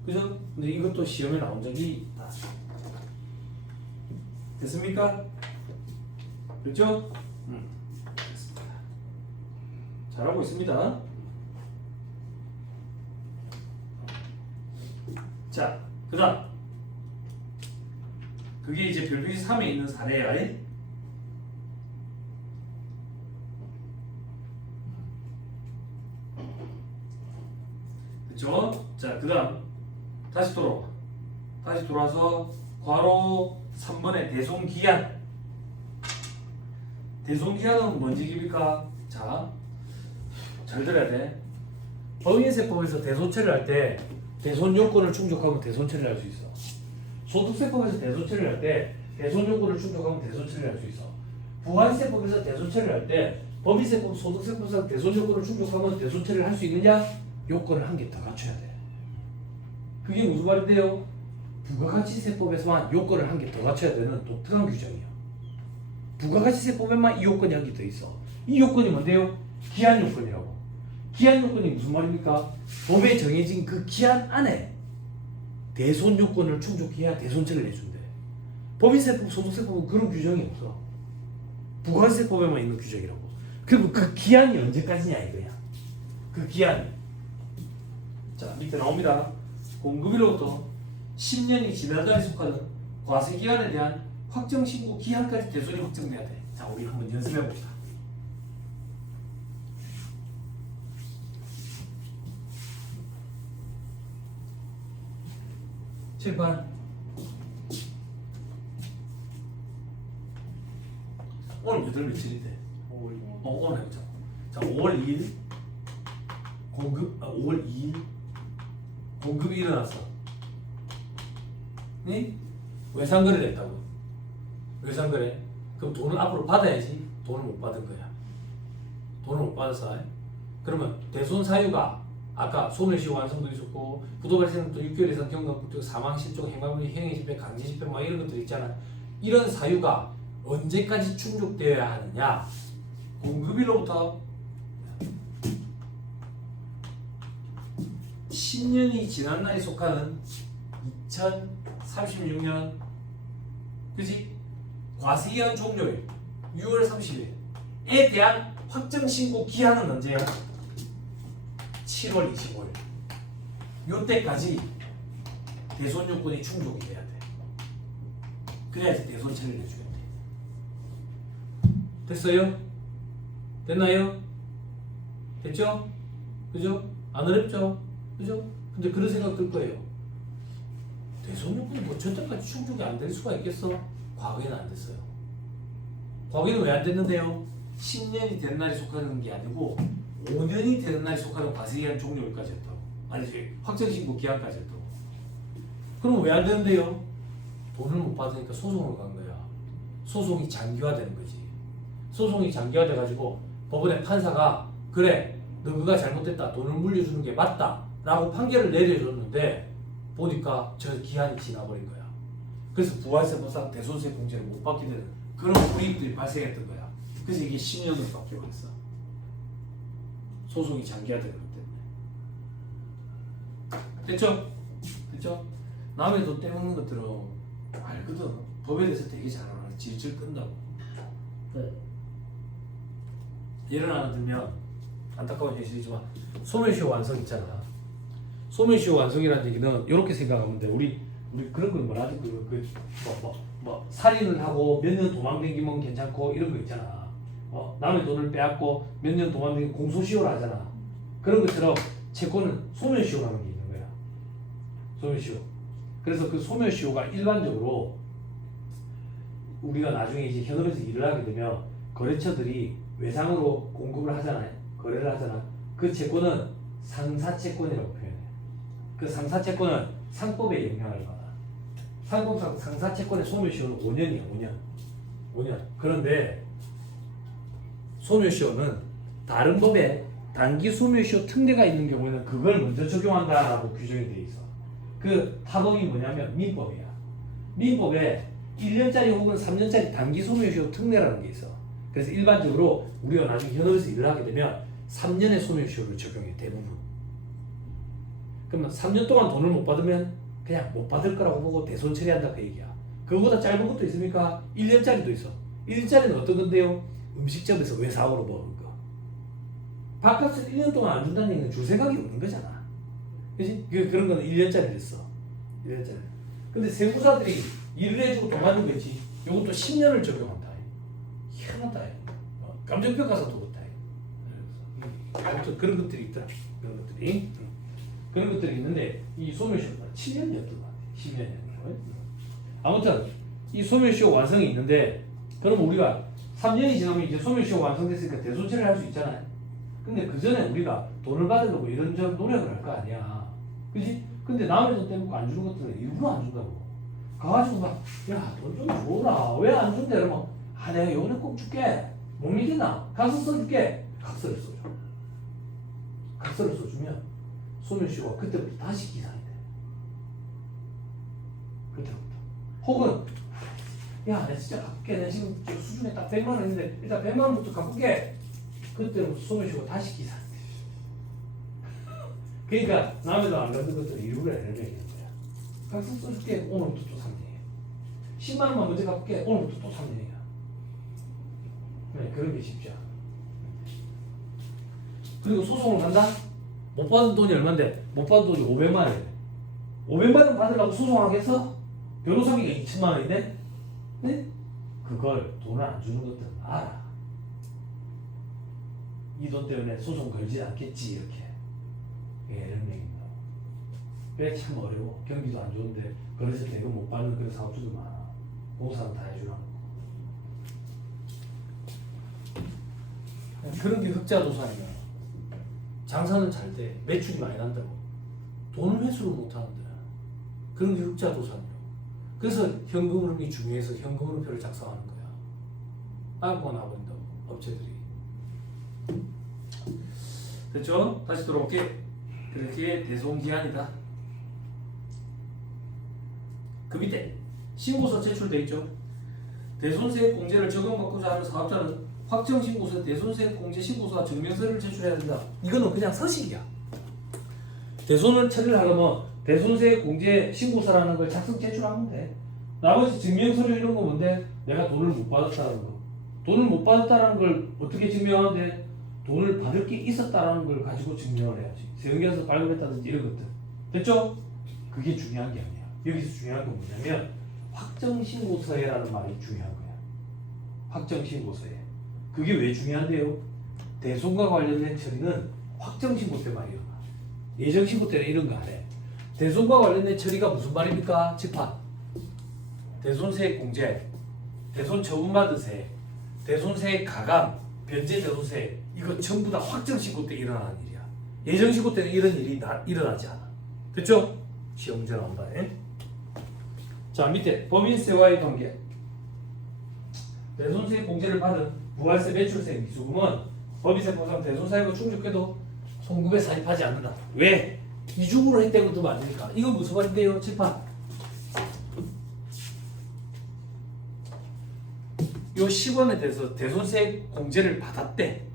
그죠? 근데 이것도 시험에 나온 적이 있다. 됐습니까? 그렇죠? 됐습니다. 잘하고 있습니다. 자, 그 다음 그게 이제 별표시 3에 있는 사례야. 그렇죠? 자, 그 다음 다시 돌아와서 괄호 3번의 대손기한. 대손기한은 뭔지 기입니까? 자, 잘 들어야 돼. 법인세법에서 대손 처리를 할 때 대손 요건을 충족하면 대손 처리를 할 수 있어. 소득세법에서 대손 처리를 할 때 대손 요건을 충족하면 대손 처리를 할 수 있어. 부가세법에서 대손 처리를 할 때 법인세법, 소득세법에서 대손 요건을 충족하면 대손 처리를 할 수 있느냐? 요건을 한 개 더 갖춰야 돼. 그게 무슨 말인데요? 부가가치세법에서만 요건을 한 개 더 갖춰야 되는 독특한 규정이야. 부가가치세법에만 이 요건이 한 개 더 있어. 이 요건이 뭔데요? 기한 요건이라고. 기한 요건이 무슨 말입니까? 법에 정해진 그 기한 안에 대손 요건을 충족해야 대손 처리를 해준대. 법인세법, 소득세법은 그런 규정이 없어. 부가가치세법에만 있는 규정이라고. 그리고 그 기한이 언제까지냐 이거야. 그 기한이. 자, 밑에 나옵니다. 공급일로부터 10년이 지난 날에 속하는 과세기간에 대한 확정신고 기한까지 대손이 확정돼야 돼. 자, 우리 한번 연습해봅시다. 7, 8. 오늘 몇 월 며칠인데? 5월 해보자. 자, 5월 2일 공급, 5월 2일 공급이 일어났어. 네? 외상거래를 했다고. 외상거래. 그럼 돈을 앞으로 받아야지. 돈을 못 받은 거야. 돈을 못 받아서. 그러면 대손 사유가 아까 소멸시효 완성도 있었고 부도 발생부터 6개월 이상 경감부터 사망, 실종, 행방불명, 행위집행, 강제집행 막 이런 것들 있잖아. 이런 사유가 언제까지 충족되어야 하느냐? 공급일로부터 10년이 지난 날에 속하는 2036년 그지? 과세기한 종료일 6월 30일에 대한 확정 신고 기한은 언제야? 7월 25일. 요때까지 대손 요건이 충족이 돼야 돼. 그래야지 대손 처리를 해주겠대. 됐어요? 됐나요? 됐죠? 그죠? 안 어렵죠? 그죠? 근데 그런 생각 들 거예요. 대손 요건이 뭐 저때까지 충족이 안 될 수가 있겠어? 과거에는 안 됐어요. 과거에는 왜 안 됐는데요? 10년이 된 날이 속하는 게 아니고 5년이 되는 날이 속하는 과세기한 종료일까지 했다고. 아니지, 확정신고 기한까지 했다고. 그럼 왜 안 되는데요? 돈을 못 받으니까 소송을 간 거야. 소송이 장기화되는 거지. 소송이 장기화돼가지고 법원의 판사가 그래, 너가 잘못됐다, 돈을 물려주는 게 맞다 라고 판결을 내려줬는데 보니까 저 기한이 지나버린 거야. 그래서 부가세법상 대손세 공제를 못 받게 되는 그런 불이익들이 발생했던 거야. 그래서 이게 10년으로 바뀌어버렸어. 소송이 장기화되는 것 때문에. 됐죠? 됐죠? 남의 돈 떼먹는 것들은 알거든. 법에 대해서 되게 잘 알아. 질질 끈다고. 네. 예를 하나 들면 안타까운 현실이지만 소멸시효 완성 있잖아. 소멸시효 완성이라는 얘기는 이렇게 생각하면 돼. 우리 그런 거 뭐라 하지? 뭐 살인을 하고 몇 년 도망다니면 괜찮고 이런 거 있잖아. 남의 돈을 빼앗고 몇 년 도망다니면 공소시효를 하잖아. 그런 것처럼 채권은 소멸시효라는 게 있는 거야. 소멸시효. 그래서 그 소멸시효가 일반적으로 우리가 나중에 이제 현업에서 일을 하게 되면 거래처들이 외상으로 공급을 하잖아요. 거래를 하잖아. 그 채권은 상사채권이라고 표현해. 그 상사채권은 상법에 영향을 받아. 상법상 상사채권의 소멸시효는 5년이야. 5년. 그런데 소멸시효는 다른 법에 단기 소멸시효 특례가 있는 경우에는 그걸 먼저 적용한다라고 규정이 돼 있어. 그 타법이 뭐냐면 민법이야. 민법에 1년짜리 혹은 3년짜리 단기 소멸시효 특례라는 게 있어. 그래서 일반적으로 우리가 나중에 현업에서 일을 하게 되면 3년의 소멸시효를 적용해, 대부분. 그러면 3년 동안 돈을 못 받으면 그냥 못 받을 거라고 보고 대손 처리한다 그 얘기야. 그거보다 짧은 것도 있습니까? 1년짜리도 있어. 1년짜리는 어떤 건데요? 음식점에서 외상으로 먹은 거. 바깥에서 1년 동안 안 준다는 얘기는 줄 생각이 없는 거잖아. 그치? 그런 거는 1년짜리 됐어. 1년짜리. 근데 세무사들이 일을 해주고 돈 받는 거지. 요것도 10년을 적용한다. 희한하다. 감정평가서도 그렇다. 아무튼 그런 것들이 있더라. 그런 것들이. 그런 것들이 있는데 이 소멸시효가 7년이었던 것 같아. 10년이었던 거. 아무튼 이 소멸시효 완성이 있는데 그럼 우리가 3년이 지나면 이제 소멸시효 완성됐으니까 대손처리를 할 수 있잖아요. 근데 그 전에 우리가 돈을 받으려고 이런저런 노력을 할 거 아니야. 그지? 근데 남의 돈 떼먹고 안 주는 것들은 일부러 안 준다고. 가가지고 막, 야, 돈 좀 줘라. 왜 안 준대? 이러면, 내가 요번에 꼭 줄게. 못 믿겠나? 각서 써줄게. 각서를 써줘. 각서를 써주면 소멸시효가 그때부터 다시 기산이 돼. 그때부터. 혹은, 야, 내가 진짜 갚을게. 내가 지금 수준에 딱 100만 원인데 일단 100만 원부터 갚을게. 그때부터 소멸시효가 다시 기산이 돼. 그러니까 남의 돈 안 갚는 것들은 일부러 애를 내는 거야. 각서 써줄게. 오늘부터 또 3년이야. 10만 원만 먼저 갚을게. 오늘부터 또 3년이야. 네, 그런 게 쉽지 않아. 그리고 소송을 간다? 못 받은 돈이 얼만데? 못 받은 돈이 500만 원이래. 500만 원 받으려고 소송하겠어? 변호사비가 2천만 원인데? 네? 그걸 돈을 안 주는 것들은 알아. 이 돈 때문에 소송 걸지 않겠지, 이렇게. 예, 이런 얘기입니다. 참 어려워. 경기도 안 좋은데 그래서 대금 못 받는 그런 사업주도 많아. 공사는 다 해주라는 거. 그런 게 흑자도산이야. 장사는 잘 돼. 매출이 많이 난다고. 돈을 회수를 못 하는데. 그런 게 흑자도산이야. 그래서 현금 흐름이 중요해서 현금 흐름표를 작성하는 거야. 빵꾸가 나버린다고 업체들이. 됐죠? 다시 돌아올게. 그렇게 대손기한이다. 그 밑에 신고서 제출돼 있죠. 대손세액 공제를 적용받고자 하는 사업자는 확정신고서, 대손세액 공제 신고서와 증명서를 제출해야 된다. 이거는 그냥 서식이야. 대손을 처리를 하려면 대손세액 공제 신고서라는 걸 작성 제출하면 돼. 나머지 증명서류 이런 거 뭔데? 내가 돈을 못 받았다는 거. 돈을 못 받았다는 걸 어떻게 증명하는데? 돈을 받을 게 있었다는 걸 가지고 증명을 해야지. 세금계에서 발급했다든지 이런 것들. 됐죠? 그게 중요한 게 아니야. 여기서 중요한 건 뭐냐면 확정신고서에라는 말이 중요한 거야. 확정신고서에. 그게 왜 중요한데요? 대손과 관련된 처리는 확정신고 때만 일어나. 예정신고 때는 이런 거 안 해. 대손과 관련된 처리가 무슨 말입니까? 집합. 대손세액 공제, 대손 처분받은 세액, 대손세액 가감, 변제 대손세액, 이거 전부 다 확정신고 때 일어나는 일이야. 예정신고 때는 이런 일이 일어나지 않아. 됐죠? 시험 문제 나온다. 자, 밑에 법인세와의 관계. 대손세액 공제를 받은 부가세, 매출세, 미수금은 법인세법상 대손사유가 충족해도 송금에 산입하지 않는다. 왜? 이중으로 혜택을 두면 안 되니까. 이건 무슨 말인데요? 칠판. 요 10원에 대해서 대손세액 공제를 받았대.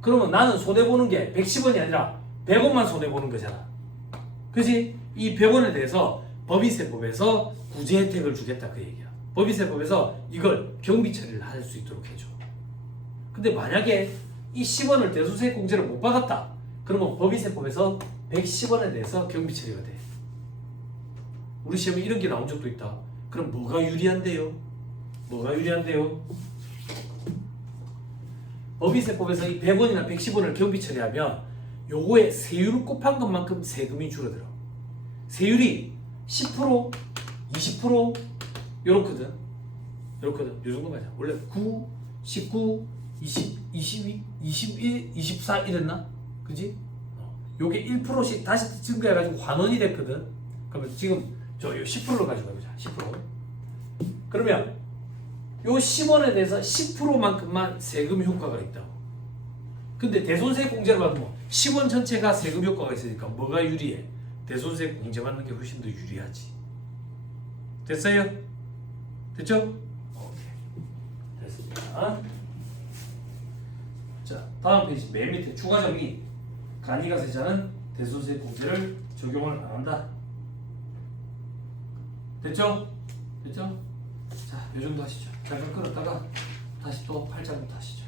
그러면 나는 손해보는 게 110원이 아니라 100원만 손해보는 거잖아. 그지? 이 100원에 대해서 법인세법에서 구제 혜택을 주겠다 그 얘기야. 법인세법에서 이걸 경비 처리를 할 수 있도록 해줘. 근데 만약에 이 10원을 대손세액 공제를 못 받았다. 그러면 법인세법에서 110원에 대해서 경비 처리가 돼. 우리 시험에 이런 게 나온 적도 있다. 그럼 뭐가 유리한데요? 법인세법에서 이 100원이나 110원을 경비 처리하면 요거에 세율을 곱한 것만큼 세금이 줄어들어. 세율이 10%, 20% 요렇거든. 요 정도 맞아. 원래 9, 19, 20, 22, 21, 24 이랬나? 그지? 요게 1%씩 다시 증가해가지고 환원이 됐거든. 그러면 지금 저 10%를 가지고 해보자. 10%. 그러면 요 10원에 대해서 10%만큼만 세금 효과가 있다고. 근데 대손세액 공제를 받으면 10원 전체가 세금 효과가 있으니까 뭐가 유리해? 대손세액 공제 받는 게 훨씬 더 유리하지. 됐어요? 됐죠? 오케이. 됐습니다. 자, 다음 페이지 맨 밑에 추가 정리. 간이가세자는 대손세액 공제를 적용을 안 한다. 됐죠? 자, 요 정도 하시죠. 잠깐 끊었다가 다시 또 8장부터 하시죠.